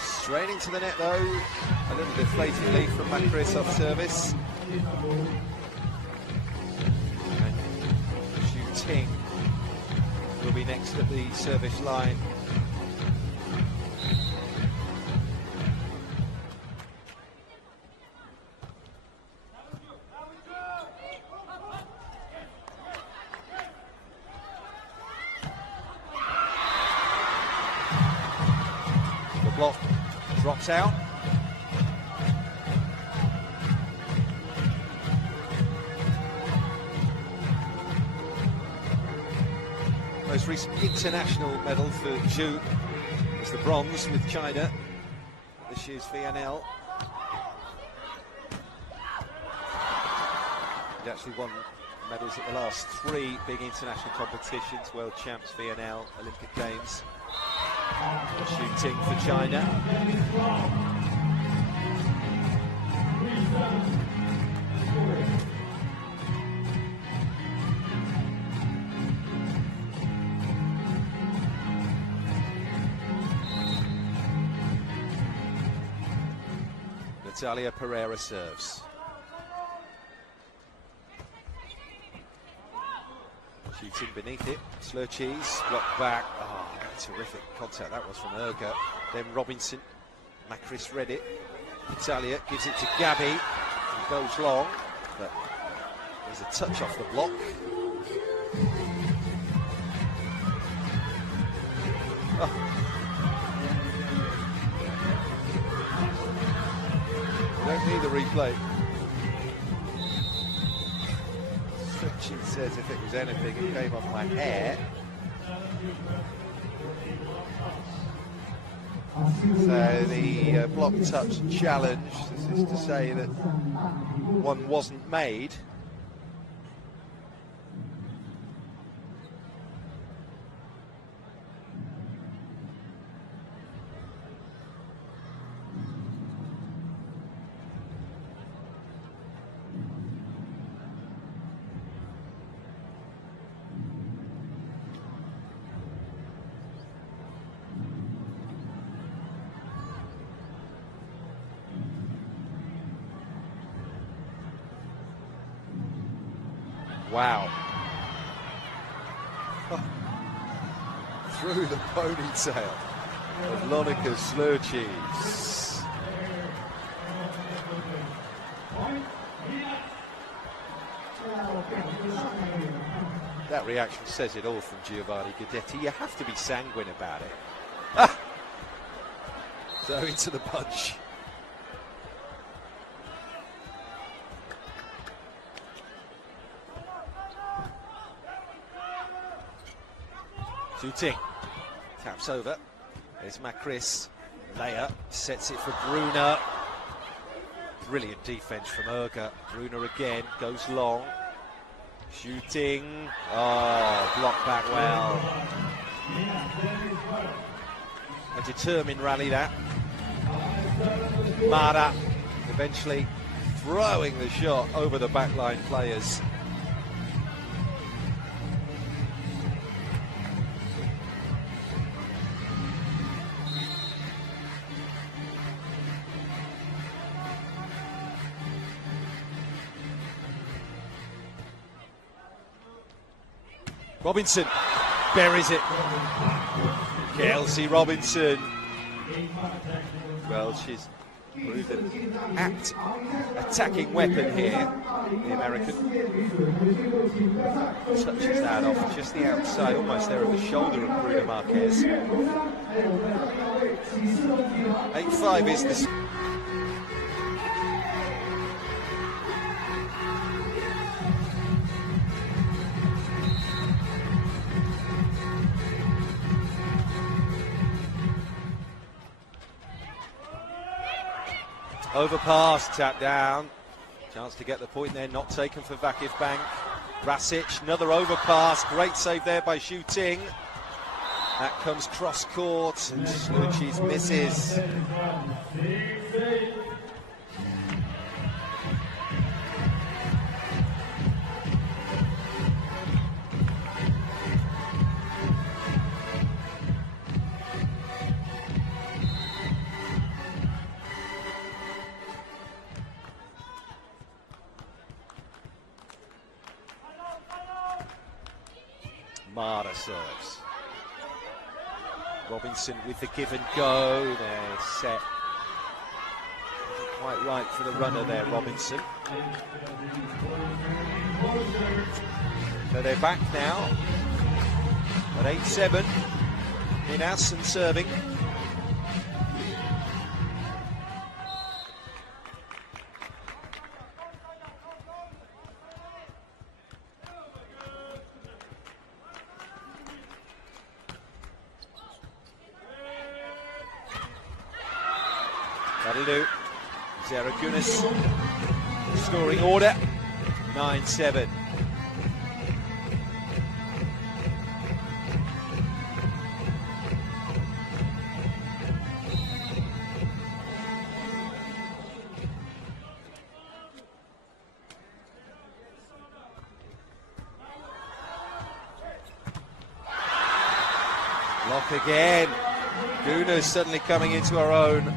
Straight into the net though, a little deflatingly from Macris off service. And Shooting will be next at the service line. The block drops out. Most recent international medal for Zhu is the bronze with China. This year's VNL. He actually won medals at the last 3 big international competitions: World Champs, VNL, Olympic Games. Shooting for China. Natalia Pereira serves. Shooting beneath it, slur cheese, blocked back. Oh, terrific contact that was from Erga. Then Robinson, Macris read it. Natalia gives it to Gabby, who goes long, but there's a touch off the block. Oh. Don't need the replay. Stretching says if it was anything, it came off my hair. So the block touch challenge, this is to say that one wasn't made. Wow. Through the ponytail of Lonika Slurcheese. That reaction says it all from Giovanni Guidetti. You have to be sanguine about it. Ah! So into the punch. Shooting. Taps over. There's Macris. Leia sets it for Brunner. Brilliant defense from Erga. Brunner again goes long. Shooting. Oh, blocked back well. A determined rally that. Mara eventually throwing the shot over the backline players. Robinson buries it. Kelsey Robinson. Well, she's proved an apt attacking weapon here, the American. Touches that off just the outside, almost there at the shoulder of Bruna Marquez. 8-5 is the... Overpass, tap down. Chance to get the point there, not taken for Vakifbank. Rasic, another overpass. Great save there by Shooting. That comes cross court, and Sluchis misses. Mara serves. Robinson with the give and go. They're set. Quite right for the runner there, Robinson. So they're back now at 8-7. Minas and serving. That'll do. Zaragunis restoring order. 9-7. Block again. Gunas suddenly coming into her own.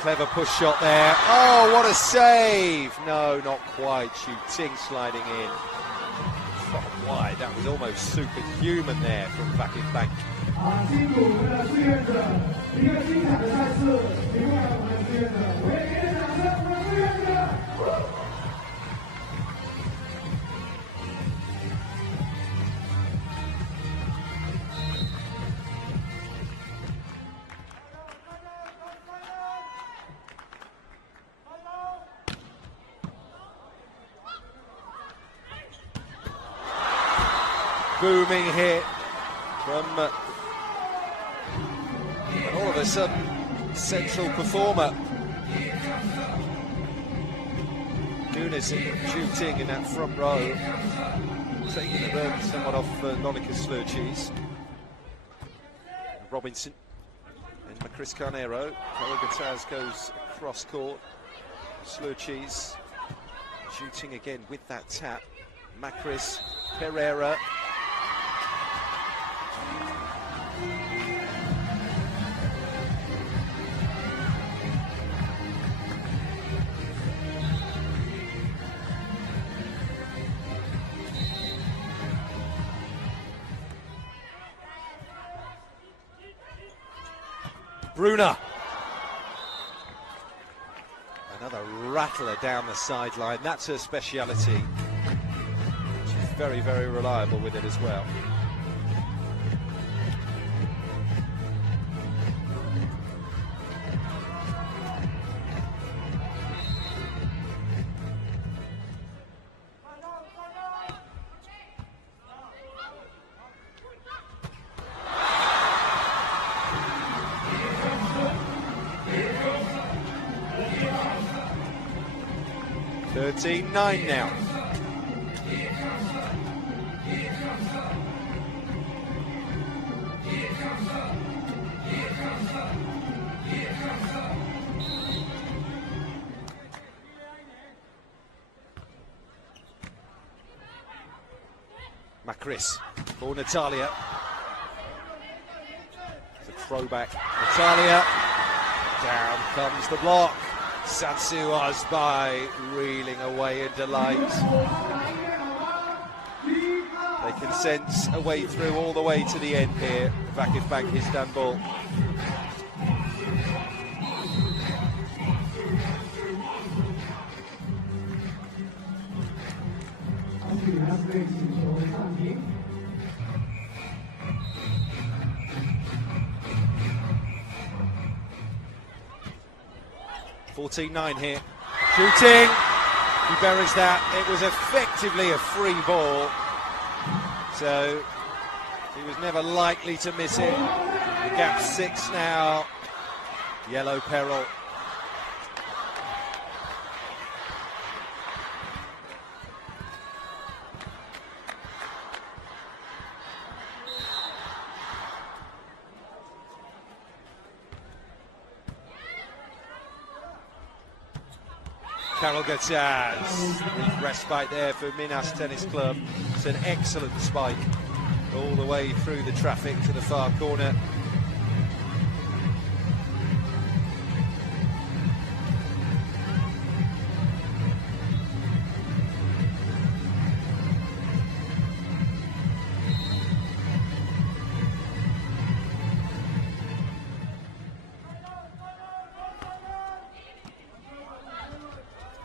Clever push shot there. Oh, what a save! No, not quite. Shooting sliding in. From wide. That was almost superhuman there from Vakifbank. Booming hit from all of a sudden central performer. Nunes shooting in that front row, taking the burden somewhat off Monica Slurchis. Robinson and Macris Carnero. Gataz goes across court. Slurchis shooting again with that tap. Macris, Pereira. Bruna. Another rattler down the sideline. That's her speciality. She's very, very reliable with it as well. (13-9) now. Macris for Natalia. It's a throwback. Natalia. Down comes the block. Satsu Azbai reeling away in delight. They can sense a way through all the way to the end here. Vakifbank Istanbul. (14-9) here. Shooting. He buries that. It was effectively a free ball. So he was never likely to miss it. The gap's 6 now. Yellow peril. Carol Gutierrez, brief respite there for Minas Tennis Club. It's an excellent spike all the way through the traffic to the far corner.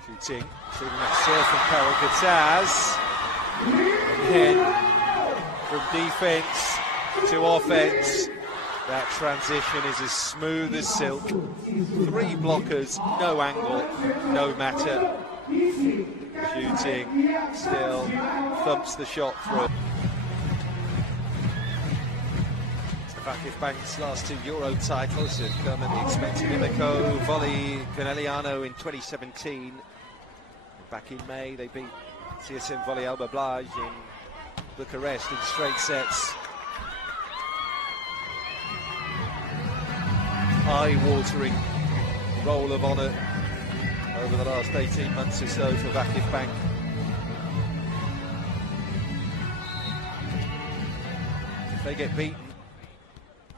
Shooting, seeing that serve from Carol Gutierrez. Again, from defence to offence, that transition is as smooth as silk. 3 blockers, no angle, no matter. Shooting, still thumps the shot through. Vakifbank's last 2 Euro titles have come at the expense of Imiko, Volley, Corneliano in 2017. Back in May, they beat CSM Volley Alba Blaj in Bucharest in straight sets. Eye-watering roll of honour over the last 18 months or so for Vakifbank. If they get beaten,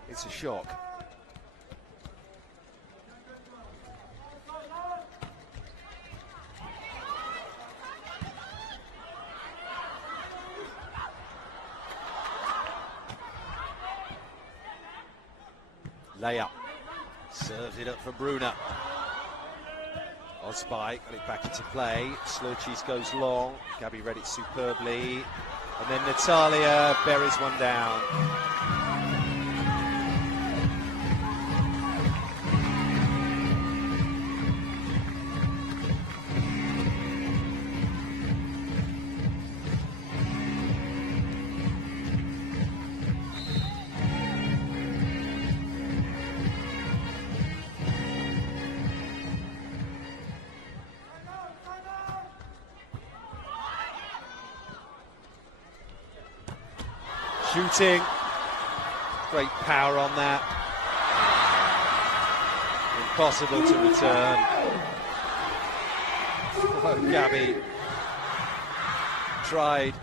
it's a shock. Layup. Serves it up for Bruna. On spike, got it back into play. Slurchis goes long. Gabby read it superbly. And then Natalia buries one down. Shooting, great power on that. Impossible to return. Oh, Gabby tried.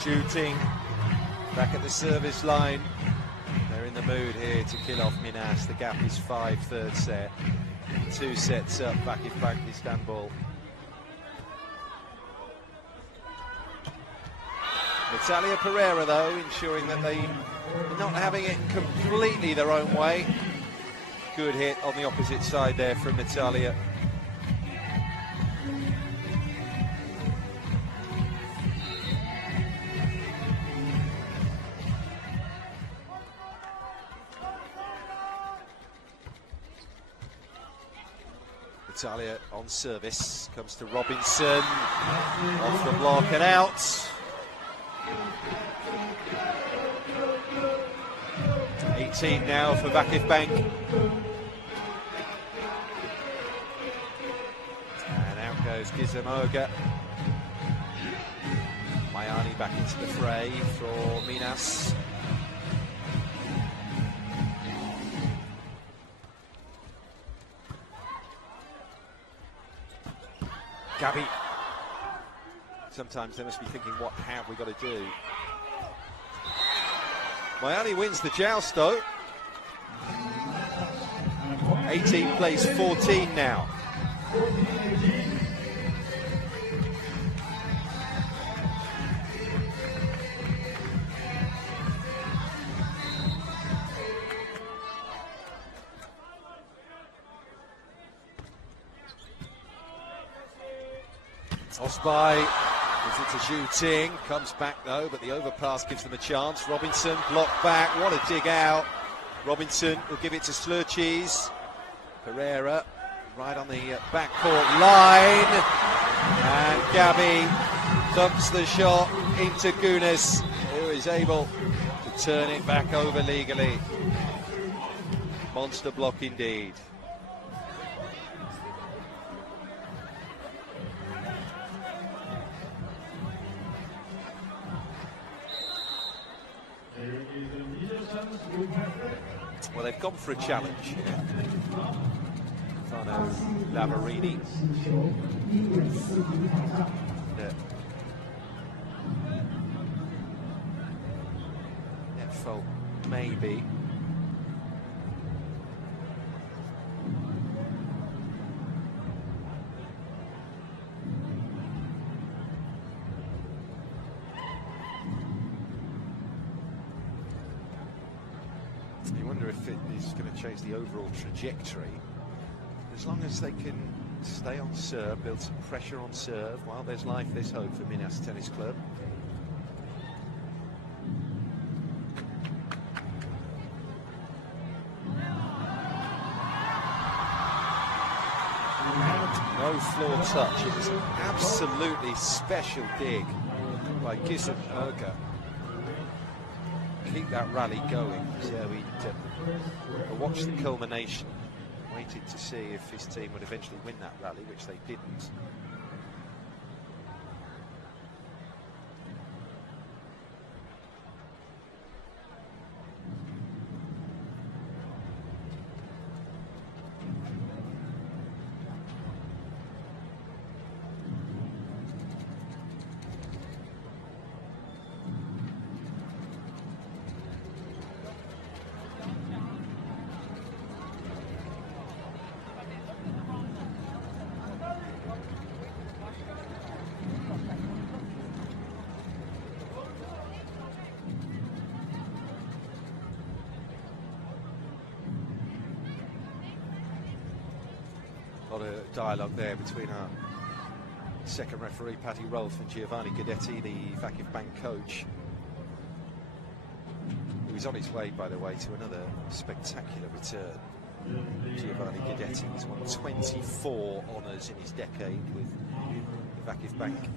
Shooting, back at the service line. They're in the mood here to kill off Minas. The gap is 5, third set. 2 sets up, Vakifbank Istanbul. Natalia Pereira, though, ensuring that they're not having it completely their own way. Good hit on the opposite side there from Natalia. Natalia on service, comes to Robinson, off the block and out. 18 now for Vakifbank. And out goes Gizamoga. Mayani back into the fray for Minas. Gabby. Sometimes they must be thinking, what have we got to do? Mayani wins the joust though. 18 plays 14 now. Osby is into shooting, comes back though, but the overpass gives them a chance. Robinson blocked back, what a dig out. Robinson will give it to Slurchees. Pereira right on the backcourt line, and Gabby dumps the shot into Gunas, who is able to turn it back over legally. Monster block indeed. Well, they've gone for a challenge. Fano Lavarini. Net fault, maybe. You wonder if it is going to change the overall trajectory. As long as they can stay on serve, build some pressure on serve, while there's life, there's hope for Minas Tennis Club. No floor touch. It was an absolutely special dig by Gizamoga. Keep that rally going. So we'd watch the culmination, waited to see if his team would eventually win that rally, which they didn't. A lot of dialogue there between our second referee, Paddy Rolfe, and Giovanni Guidetti, the Vakifbank coach, who is on his way, by the way, to another spectacular return. Giovanni Guidetti has won 24 honours in his decade with Vakifbank.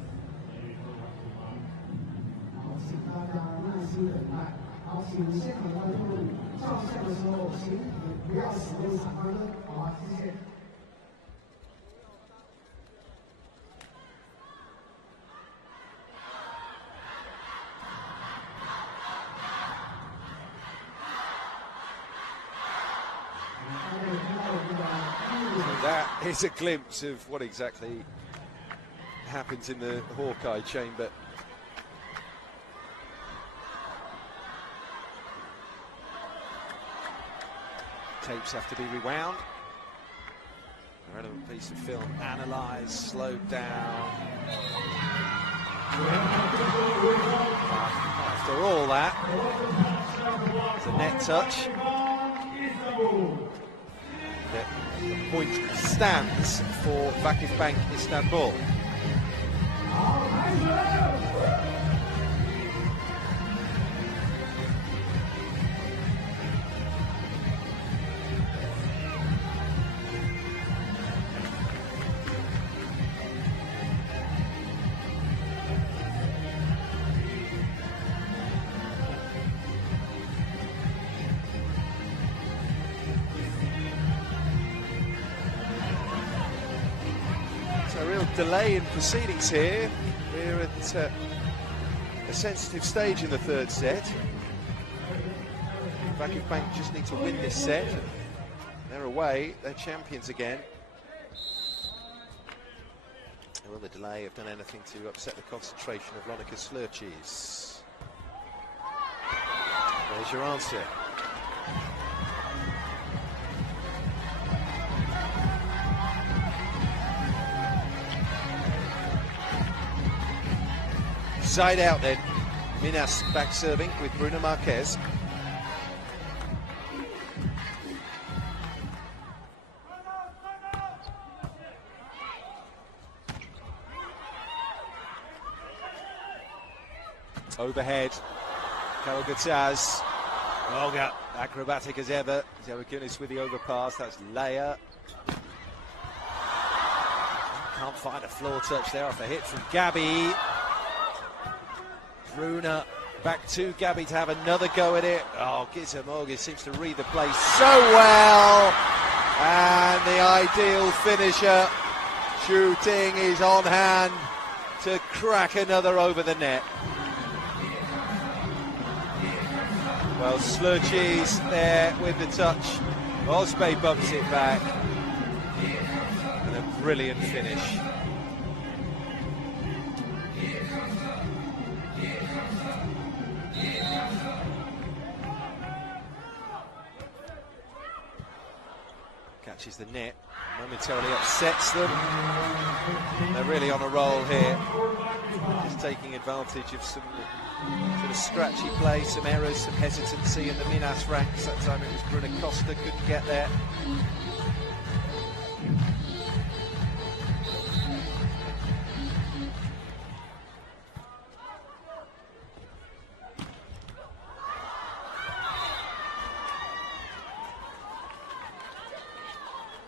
That is a glimpse of what exactly happens in the Hawkeye chamber. Tapes have to be rewound. A relevant piece of film analysed, slowed down. After all that, it's a net touch. The point stands for Vakifbank Istanbul. A real delay in proceedings here. We're at a sensitive stage in the third set. Vakifbank just need to win this set. They're away, they're champions again. Will the delay have done anything to upset the concentration of Lonika Slurchis? There's your answer. Side out then, Minas back serving with Bruno Marquez. Overhead, Karol Gutaz. Olga, acrobatic as ever. Zarakunis with the overpass, that's Leia. Can't find a floor touch there off a hit from Gabby. Bruna back to Gabby to have another go at it. Oh, Gizemorga seems to read the play so well. And the ideal finisher. Shooting is on hand to crack another over the net. Well, Slurchis there with the touch. Osbey bumps it back. And a brilliant finish. Catches the net, momentarily upsets them. They're really on a roll here. Just taking advantage of some sort of scratchy play, some errors, some hesitancy in the Minas ranks. That time it was Bruno Costa, couldn't get there.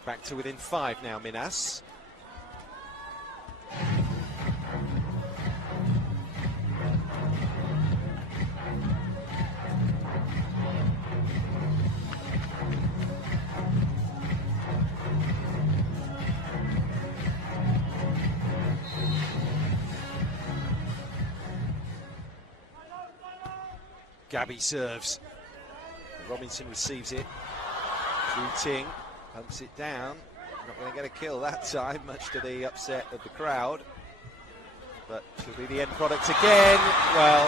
Back to within 5 now, Minas. Gabby serves. Robinson receives it. Shooting. Pumps it down, not going to get a kill that time, much to the upset of the crowd. But she'll be the end product again. Well,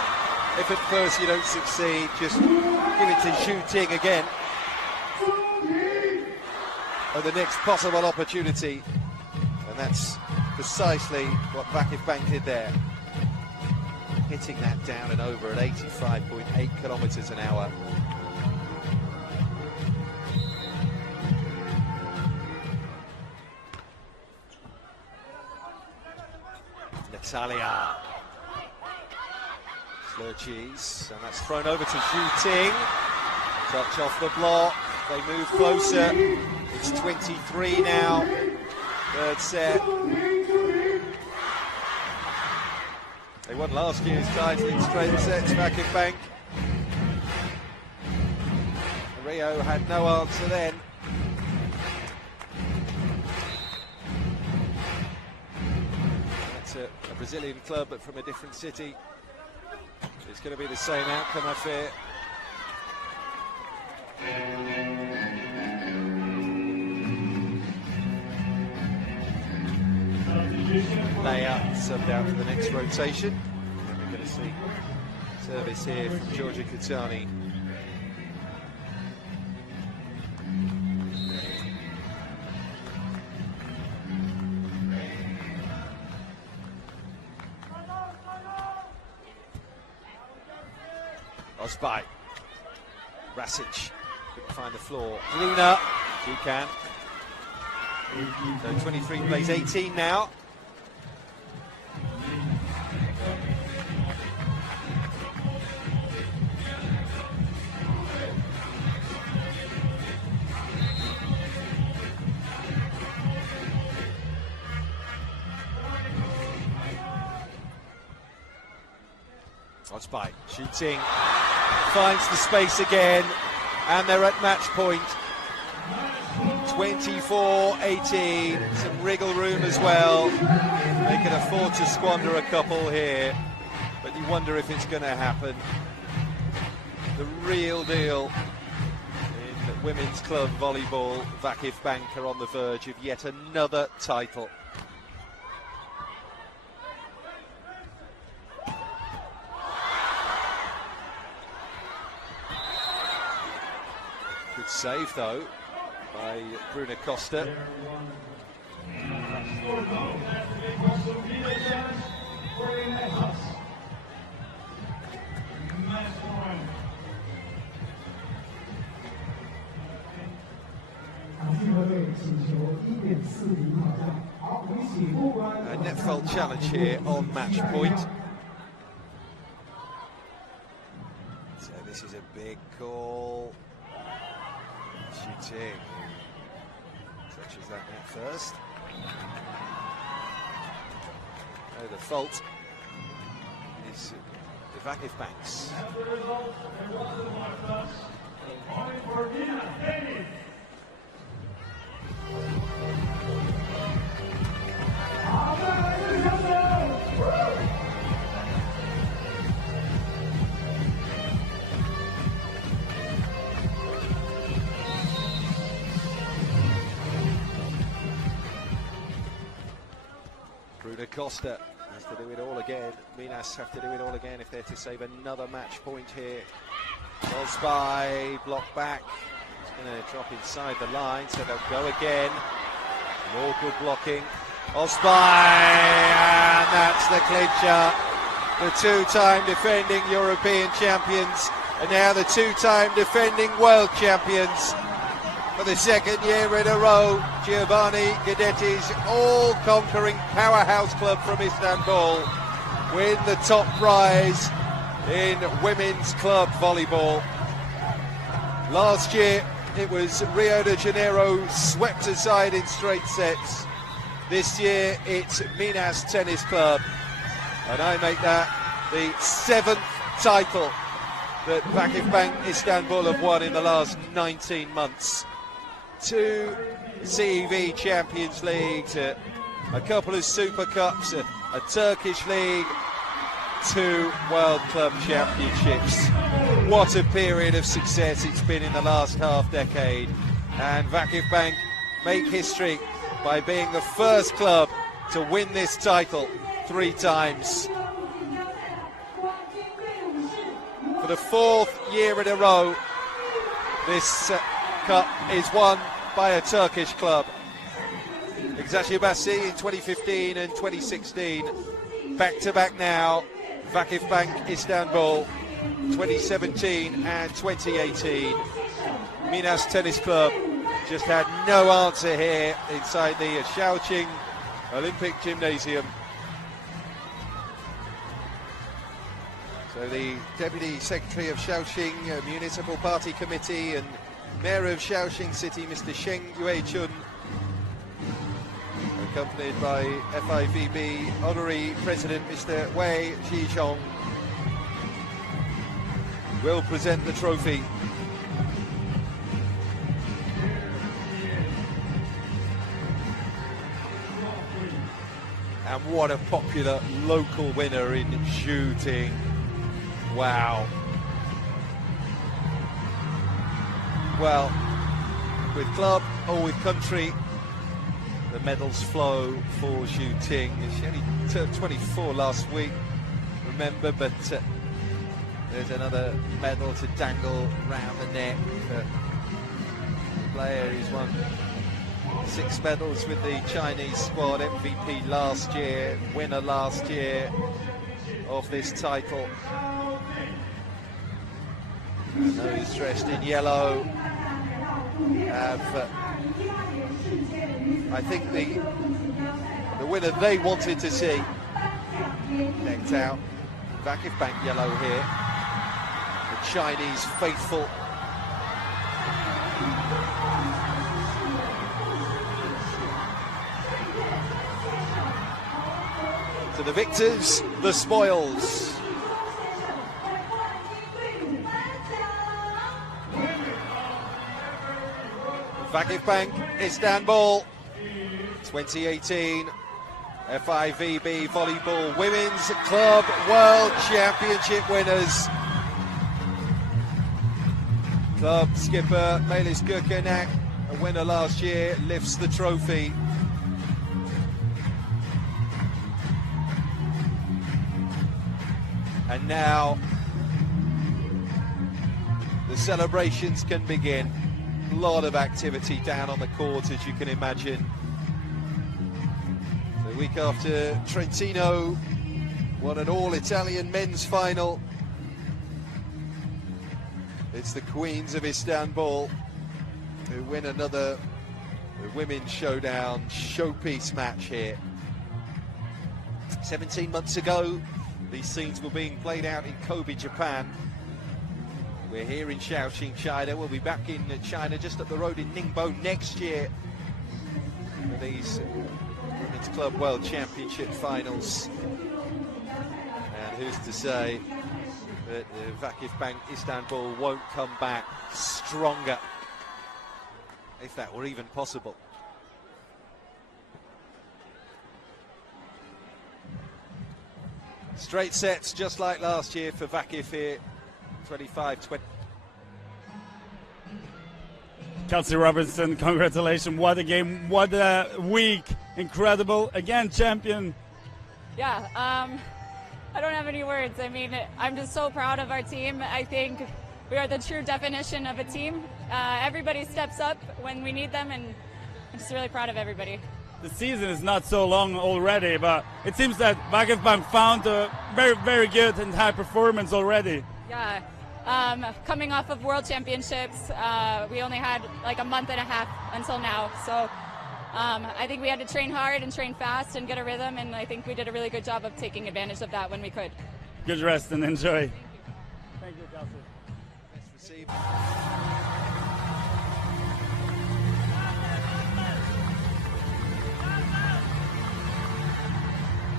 if at first you don't succeed, just give it to shooting again. And the next possible opportunity. And that's precisely what Vakifbank did there. Hitting that down and over at 85.8 kilometres an hour. Natalia Slurchis, and that's thrown over to shooting. Touch off the block, they move closer. It's 23 now, third set. They won last year's title in straight sets, Vakifbank. Rio had no answer then. A Brazilian club, but from a different city. It's going to be the same outcome, I fear. Leia subbed out for the next rotation. And we're going to see service here from Georgia Kutani. Osbai. Rasic couldn't find the floor. Bruna, she can. So 23 plays 18 now. Osbai shooting, finds the space again, and they're at match point. 24-18, some wriggle room as well. They can afford to squander a couple here, but you wonder if it's going to happen. The real deal in women's club volleyball. Vakifbank are on the verge of yet another title. Good save though by Bruna Costa. A net fault challenge here on match point. So this is a big call. Shooting. Touches that net first. Oh, the fault is the Vakifbank's. Bruna Costa has to do it all again. Minas have to do it all again if they're to save another match point here. Osbai blocked back. He's going to drop inside the line, so they'll go again. More good blocking. Osbai, and that's the clincher. The two-time defending European champions, and now the two-time defending world champions. For the second year in a row, Giovanni Guidetti's all-conquering powerhouse club from Istanbul win the top prize in women's club volleyball. Last year, it was Rio de Janeiro swept aside in straight sets. This year, it's Minas Tennis Club, and I make that the 7th title that Vakifbank Istanbul have won in the last 19 months. 2 CEV Champions Leagues, a couple of Super Cups, a Turkish League, 2 World Club Championships. What a period of success it's been in the last half-decade. And Vakifbank make history by being the first club to win this title 3 times. For the 4th year in a row, this Cup is won by a Turkish club. Ekzacıbaşı in 2015 and 2016. Back-to-back now, Vakifbank Istanbul 2017 and 2018. Minas Tennis Club just had no answer here inside the Shaoqing Olympic Gymnasium. So the Deputy Secretary of Shaoqing Municipal Party Committee and Mayor of Shaoqing City, Mr. Sheng Yuechun, accompanied by FIVB Honorary President Mr. Wei Zhizhong, will present the trophy. And what a popular local winner in shooting. Wow. Well, with club or with country, the medals flow for Zhu Ting. She only turned 24 last week, remember, but there's another medal to dangle round the neck. The player who's won 6 medals with the Chinese squad, MVP last year, winner last year of this title. And those dressed in yellow have, I think, the winner they wanted to see decked out. Vakifbank yellow here. The Chinese faithful. To the victors, the spoils. Vakifbank, Istanbul, 2018 FIVB Volleyball Women's Club World Championship winners. Club skipper Melis Gürkenak, a winner last year, lifts the trophy. And now the celebrations can begin. A lot of activity down on the court, as you can imagine. The week after Trentino won an all-Italian men's final, it's the Queens of Istanbul who win another women's showdown showpiece match here. 17 months ago, these scenes were being played out in Kobe, Japan. We're here in Shaoxing, China. We'll be back in China, just up the road in Ningbo next year for these Women's Club World Championship finals. And who's to say that Vakifbank Istanbul won't come back stronger, if that were even possible. Straight sets, just like last year for Vakif here. 25-20. Kelsey Robertson, congratulations. What a game, what a week. Incredible. Again, champion. Yeah, I don't have any words. I mean, I'm just so proud of our team. I think we are the true definition of a team. Everybody steps up when we need them, and I'm just really proud of everybody. The season is not so long already, but it seems that Vakifbank found a very, very good and high performance already. Yeah. Coming off of World Championships, we only had like a month and a half until now. So I think we had to train hard and train fast and get a rhythm, and I think we did a really good job of taking advantage of that when we could. Good rest and enjoy. Thank you. Thank you, Kelsey.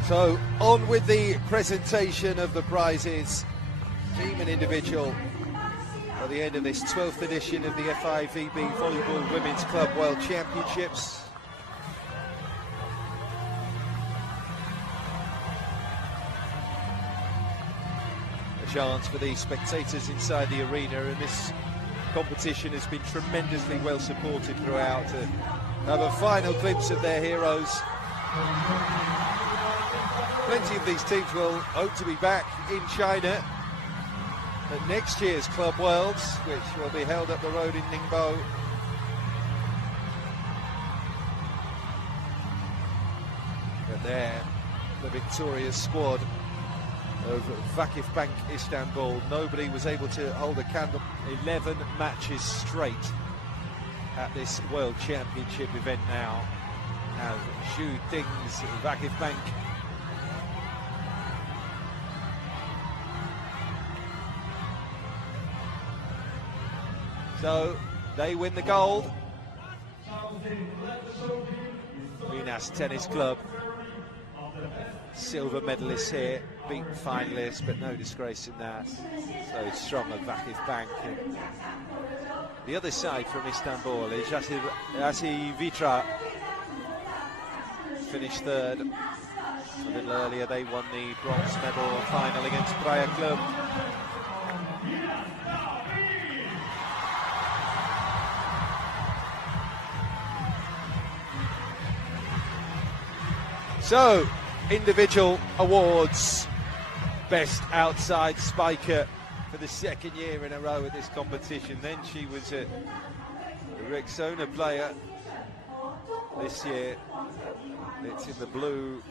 So on with the presentation of the prizes, team and individual, at the end of this 12th edition of the FIVB Volleyball Women's Club World Championships. A chance for the spectators inside the arena, and this competition has been tremendously well supported throughout, to have a final glimpse of their heroes. Plenty of these teams will hope to be back in China at next year's Club Worlds, which will be held up the road in Ningbo. But there, the victorious squad of Vakifbank Istanbul. Nobody was able to hold a candle. 11 matches straight at this World Championship event now. As Xu Ding's Vakifbank so they win the gold. Minas Tennis Club, silver medalists here, beaten finalists, but no disgrace in that. So strong of Vakifbank. The other side from Istanbul is Yasi Vitra, finished third. A little earlier they won the bronze medal final against Praia Club. So, individual awards. Best outside spiker for the second year in a row at this competition. Then she was a Rexona player this year. It's in the blue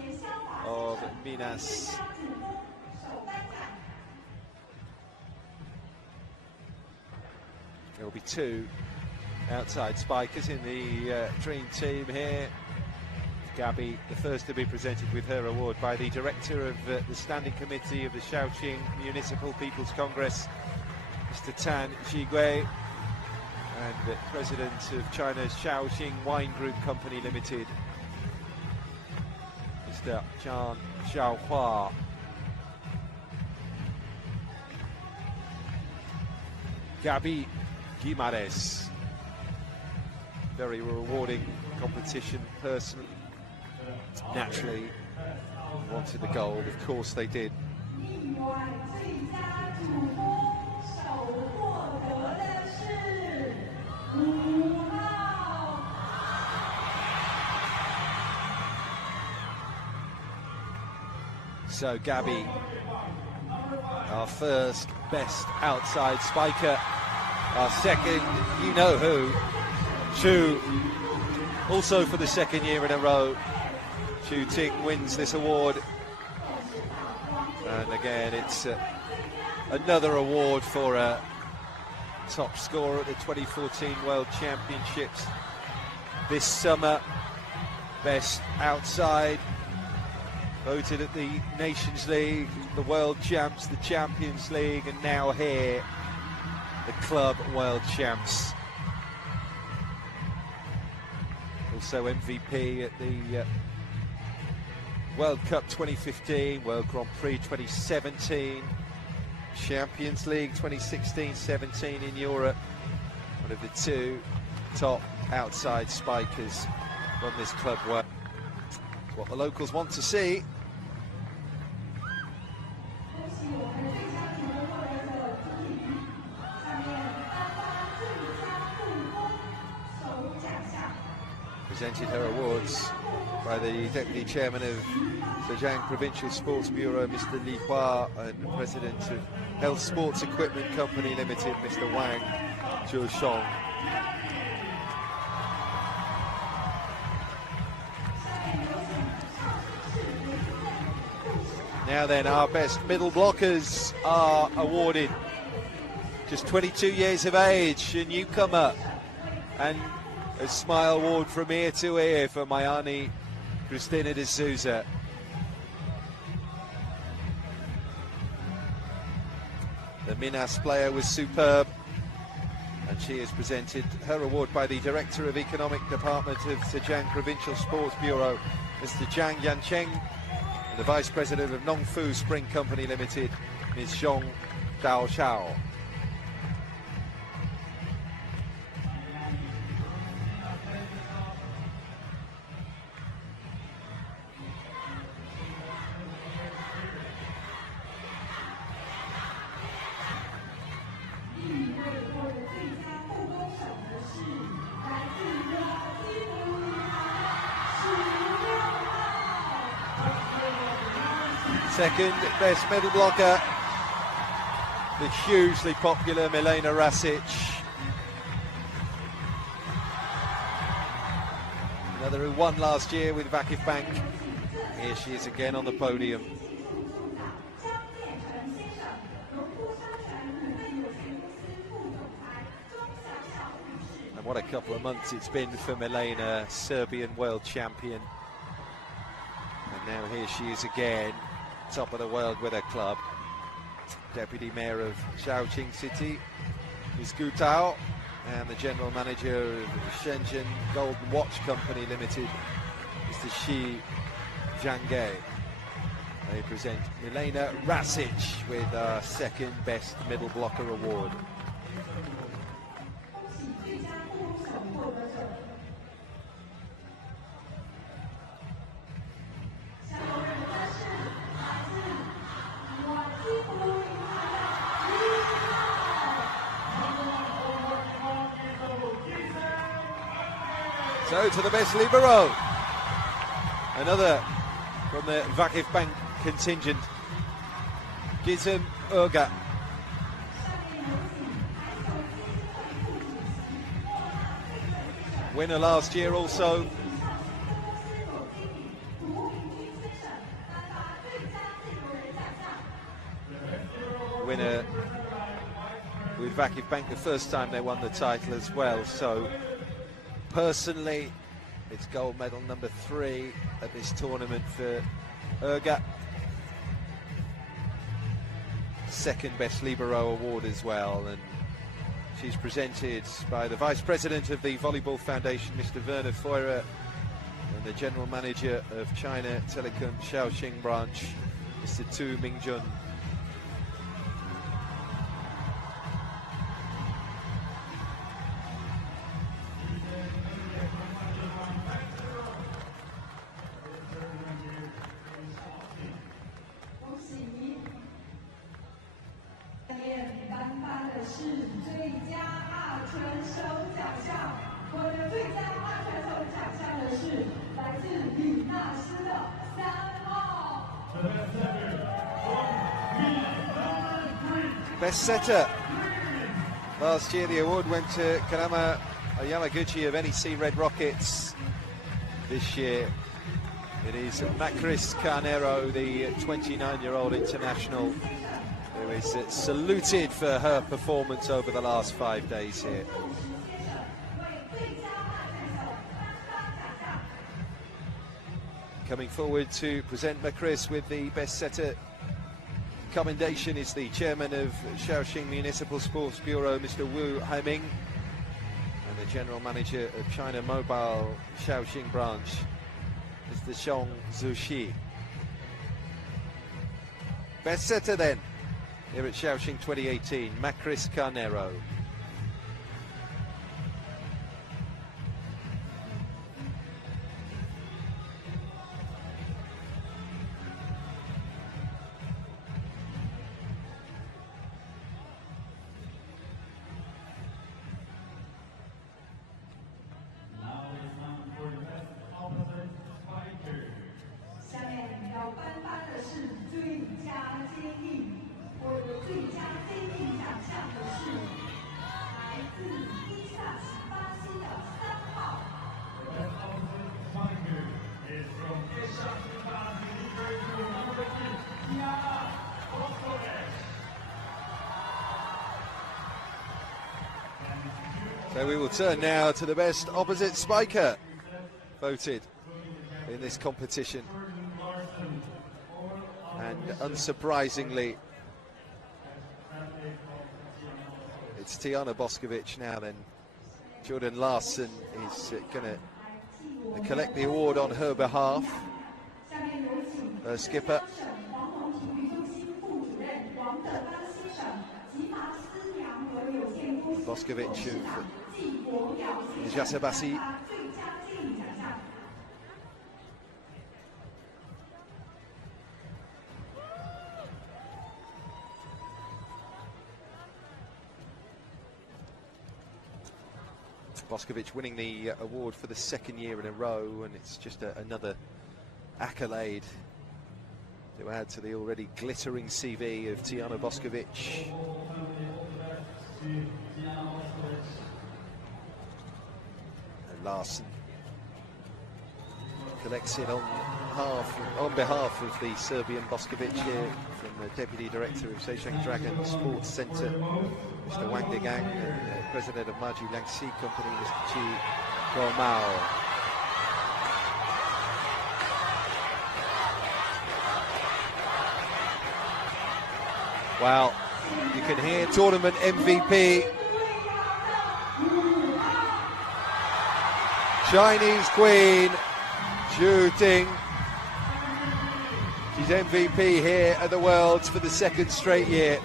of Minas. There'll be two outside spikers in the dream team here. Gabby, the first to be presented with her award by the director of the Standing Committee of the Shaoxing Municipal People's Congress, Mr. Tan Zhigui, and the president of China's Shaoxing Wine Group Company Limited, Mr. Zhang Xiaohua. Gabby Guimares, very rewarding competition personally. Naturally wanted the gold, of course they did. So Gabby, our first best outside spiker, our second, you know who, Chu, also for the second year in a row. Chu Ting wins this award, and again it's another award for a top scorer at the 2014 World Championships this summer. Best outside, voted at the Nations League, the World Champs, the Champions League, and now here, the Club World Champs. Also MVP at the World Cup 2015, World Grand Prix 2017, Champions League 2016-17 in Europe. One of the two top outside spikers from this club work. It's what the locals want to see. Presented her awards by the Deputy Chairman of Zhejiang Provincial Sports Bureau, Mr. Li Hua, and the President of Health Sports Equipment Company Limited, Mr. Wang Zhushong. Now then, our best middle blockers are awarded. Just 22 years of age, a newcomer, and a smile award from ear to ear for Mayani Cristina de Souza. The Minas player was superb, and she is presented her award by the Director of Economic Department of Zhejiang Provincial Sports Bureau, Mr. Zhang Yancheng, and the Vice President of Nongfu Spring Company Limited, Ms. Zhong Daoxiao. Second best middle blocker, the hugely popular Milena Rasic. Another who won last year with Vakifbank. Here she is again on the podium. And what a couple of months it's been for Milena, Serbian world champion. And now here she is again, top of the world with her club. Deputy Mayor of Shaoxing City, Ms. Gu Tao, and the General Manager of Shenzhen Golden Watch Company Limited, Mr. Xi Jiangge. They present Milena Rasic with our second best middle blocker award. So to the best libero, another from the Vakifbank contingent, Gizem Urga. Winner last year also. Winner with Vakifbank the first time they won the title as well. So personally, it's gold medal number 3 at this tournament for Urga. Second best libero award as well, and she's presented by the Vice President of the Volleyball Foundation, Mr. Werner Feurer, and the General Manager of China Telecom Shaoxing Branch, Mr. Tu Mingjun. Best setter. Last year the award went to Kanama Yamaguchi of NEC Red Rockets. This year it is Macris Carnero, the 29-year-old international, who is saluted for her performance over the last 5 days here. Coming forward to present Macris with the best setter commendation is the chairman of Shaoxing Municipal Sports Bureau, Mr. Wu Haiming, and the general manager of China Mobile Shaoxing Branch, Mr. Xiong Zuxi. Best setter then, here at Shaoxing 2018, Macris Carnero. So we will turn now to the best opposite spiker voted in this competition. And unsurprisingly, it's Tiana Boskovic now then. Jordan Larson is going to collect the award on her behalf. Her skipper. Boskovic of Jasabasi. Boskovic winning the award for the second year in a row, and it's just another accolade to add to the already glittering CV of Tiana Boskovic. And Larson collects it on behalf of the Serbian Boskovic here, from the Deputy Director of Zhejiang Dragon Sports Centre, Mr. Wang Degang, and President of Maju Langxi Company, Mr. Chi Guomao. Wow, you can hear tournament MVP, Chinese Queen Zhu Ting. She's MVP here at the Worlds for the second straight year.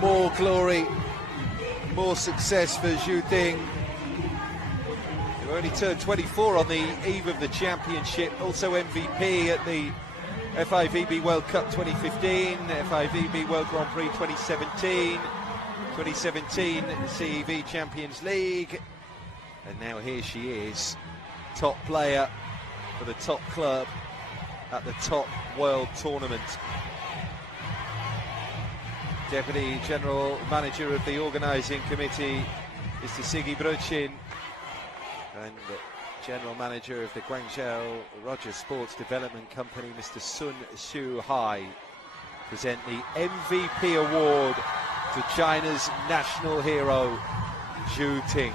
More glory, more success for Zhu Ting, who only turned 24 on the eve of the championship. Also MVP at the FIVB World Cup 2015, FIVB World Grand Prix 2017, 2017 CEV Champions League, and now here she is, top player for the top club at the top world tournament. Deputy General Manager of the organising committee, Mr. Sigi Bruchin, and General Manager of the Guangzhou Rogers Sports Development Company, Mr. Sun Shu Hai, present the MVP award to China's national hero, Zhu Ting.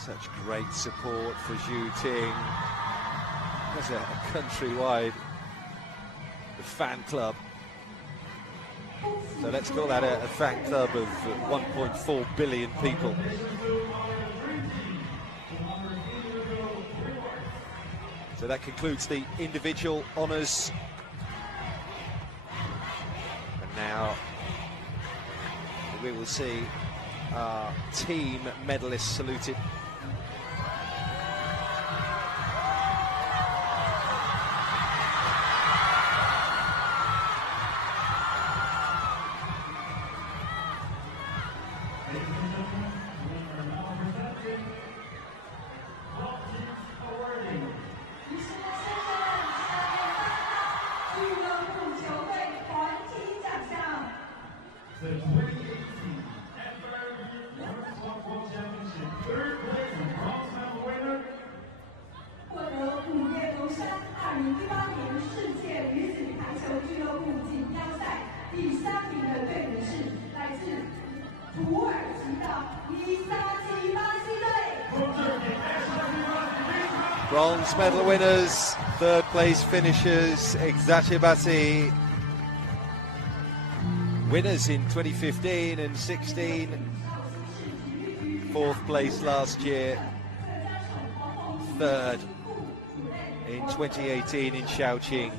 Such great support for Zhu Ting. There's a countrywide fan club. So let's call that a fan club of 1.4 billion people. So that concludes the individual honours. And now we will see our team medalists saluted. Bronze medal winners, third place finishers, Vakifbank. Winners in 2015 and 16. Fourth place last year. Third in 2018 in Shaoqing.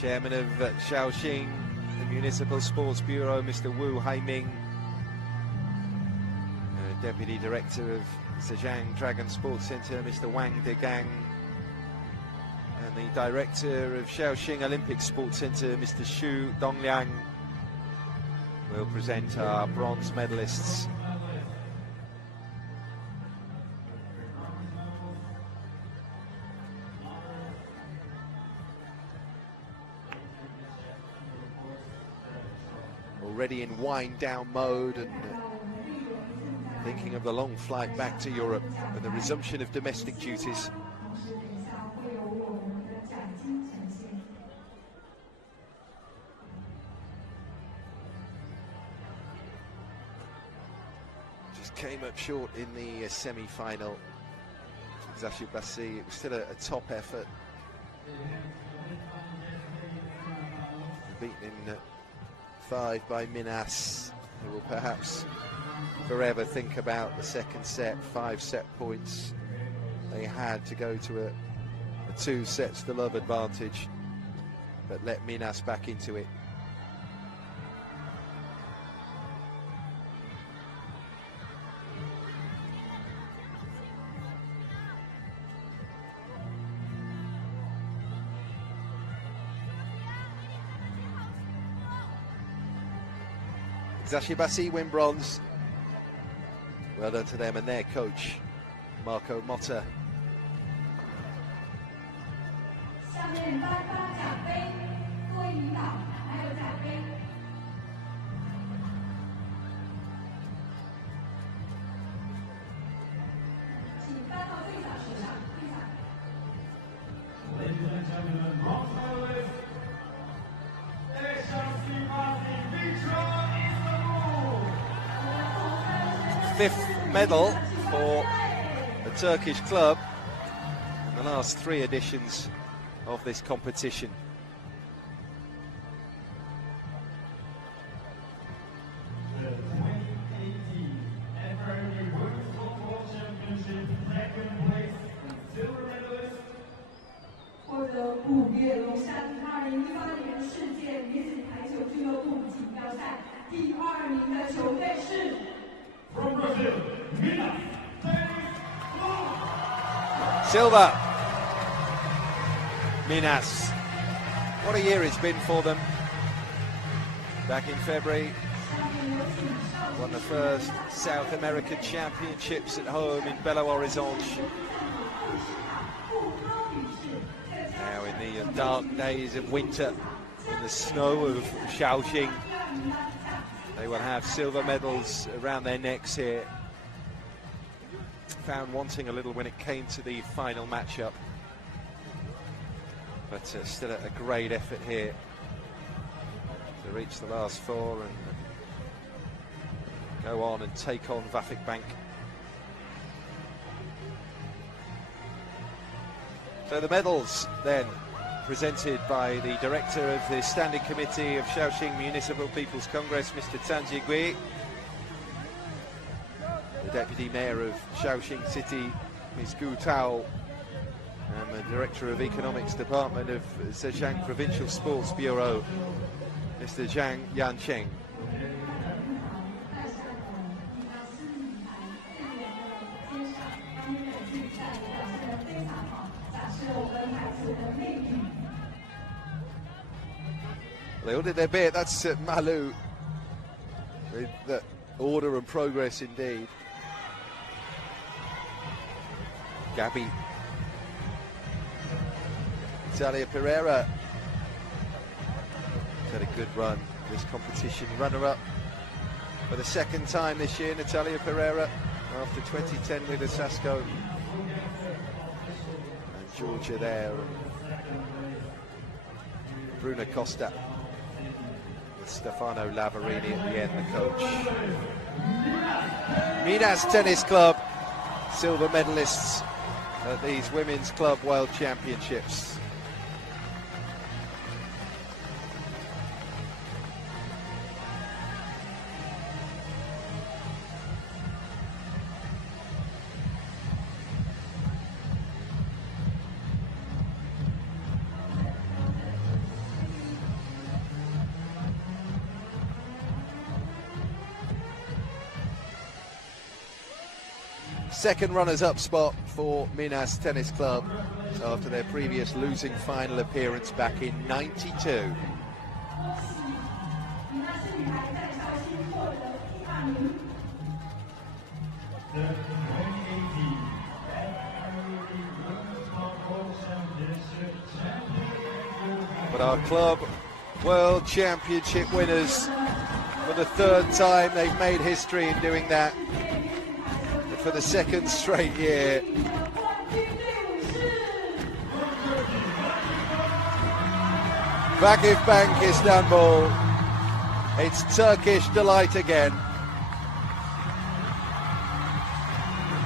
Chairman of Shaoqing, the Municipal Sports Bureau, Mr. Wu Haiming. Deputy Director of Zhejiang Dragon Sports Center, Mr. Wang Degang. And the Director of Shaoqing Olympic Sports Center, Mr. Xu Dongliang, will present our bronze medalists. Already in wind-down mode and thinking of the long flight back to Europe and the resumption of domestic duties. Just came up short in the semi-final. Vakifbank, it was still a top effort. Beaten in 5 by Minas, who will perhaps forever think about the second set. 5 set points they had to go to a 2 sets to love advantage, but let Minas back into it. Vakifbank win bronze. Well done to them and their coach, Marco Motta. Fifth medal for the Turkish club in the last 3 editions of this competition. Silver. Minas. What a year it's been for them. Back in February, won the first South American Championships at home in Belo Horizonte. Now in the dark days of winter, in the snow of Shaoxing, they will have silver medals around their necks here. Found wanting a little when it came to the final matchup, but still a great effort here to reach the last four and go on and take on Vakifbank. So the medals then presented by the director of the Standing Committee of Shaoxing Municipal People's Congress, Mr. Zhang Jigui, the Deputy Mayor of Shaoxing City, Ms. Gu Tao, and the Director of Economics Department of Zhejiang Provincial Sports Bureau, Mr. Zhang Yancheng. They all did their bit. That's Malu with the order and progress indeed. Gabby. Natalia Pereira had a good run this competition. Runner-up for the second time this year, Natalia Pereira, after 2010 with Osasco. And Georgia there. Bruna Costa. With Stefano Lavarini at the end, the coach. Minas Tennis Club, silver medalists at these Women's Club World Championships. Second runners-up spot for Minas Tennis Club after their previous losing final appearance back in '92. But our club World Championship winners, for the third time they've made history in doing that. For the second straight year. Vakifbank Istanbul. It's Turkish delight again.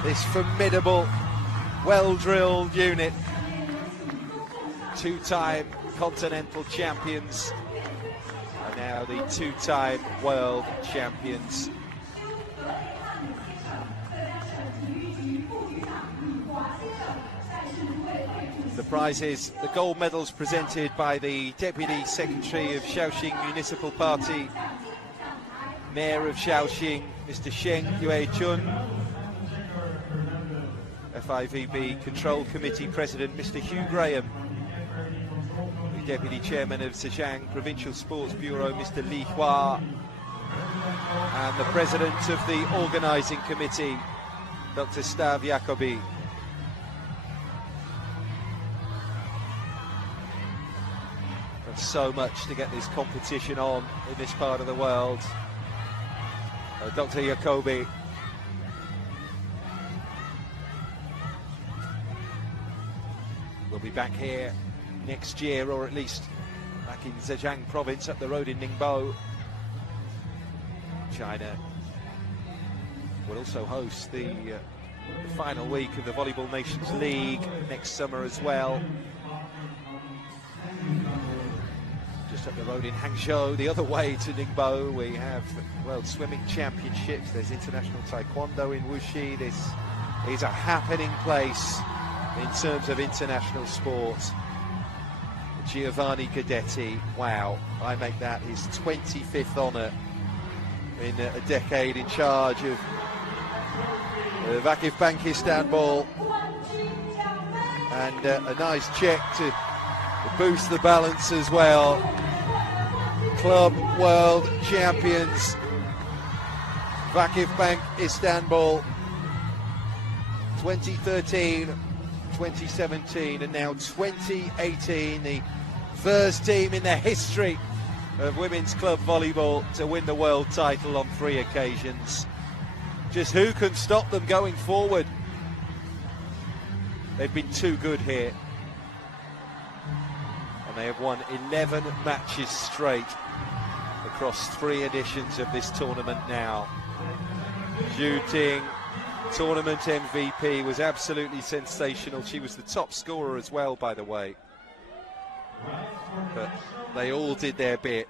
This formidable, well-drilled unit. Two-time continental champions. And now the two-time world champions. The prizes, the gold medals presented by the Deputy Secretary of Shaoxing Municipal Party, Mayor of Shaoxing, Mr. Sheng Yue-chun, FIVB Control Committee President, Mr. Hugh Graham, the Deputy Chairman of Zhejiang Provincial Sports Bureau, Mr. Li Hua, and the President of the Organising Committee, Dr. Stav Jacobi. So much to get this competition on in this part of the world. Dr. Jacobi. We'll be back here next year, or at least back in Zhejiang province up the road in Ningbo. China will also host the final week of the Volleyball Nations League next summer as well. Just up the road in Hangzhou, the other way to Ningbo, we have World Swimming Championships. There's International Taekwondo in Wuxi. This is a happening place in terms of international sport. Giovanni Guidetti, wow, I make that his 25th honour in a decade in charge of Vakifbank Istanbul, and a nice check to boost the balance as well. Club World Champions Vakifbank Istanbul 2013, 2017 and now 2018, the first team in the history of women's club volleyball to win the world title on 3 occasions. Just who can stop them going forward? They've been too good here, and they have won 11 matches straight across 3 editions of this tournament now. Zhu Ting, tournament MVP, was absolutely sensational. She was the top scorer as well, by the way. But they all did their bit,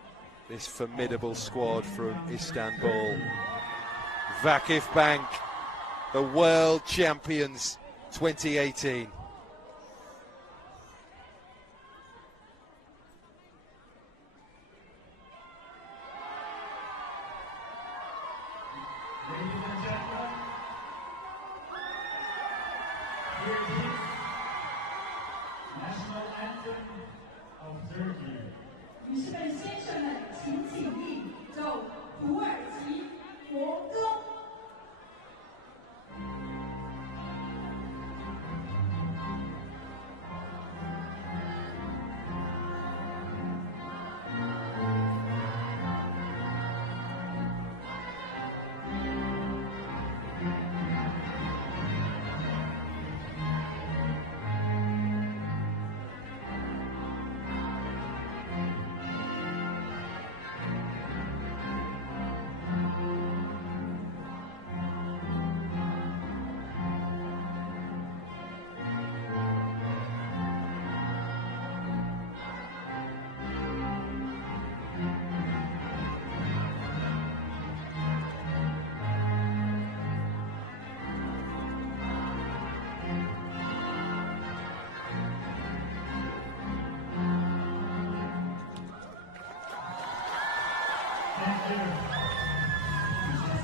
this formidable squad from Istanbul. Vakifbank, the world champions 2018.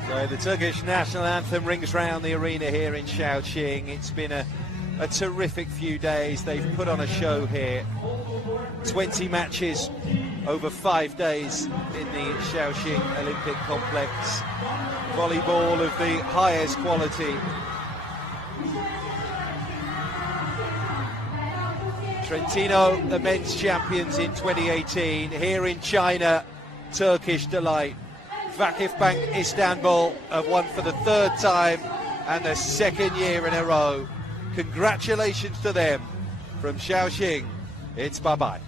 So the Turkish national anthem rings round the arena here in Shaoxing. It's been a terrific few days. They've put on a show here. 20 matches over 5 days in the Shaoxing Olympic Complex. Volleyball of the highest quality. Trentino, the men's champions in 2018. Here in China, Turkish delight. Vakifbank Istanbul have won for the 3rd time and the 2nd year in a row. Congratulations to them. From Shaoxing, it's bye-bye.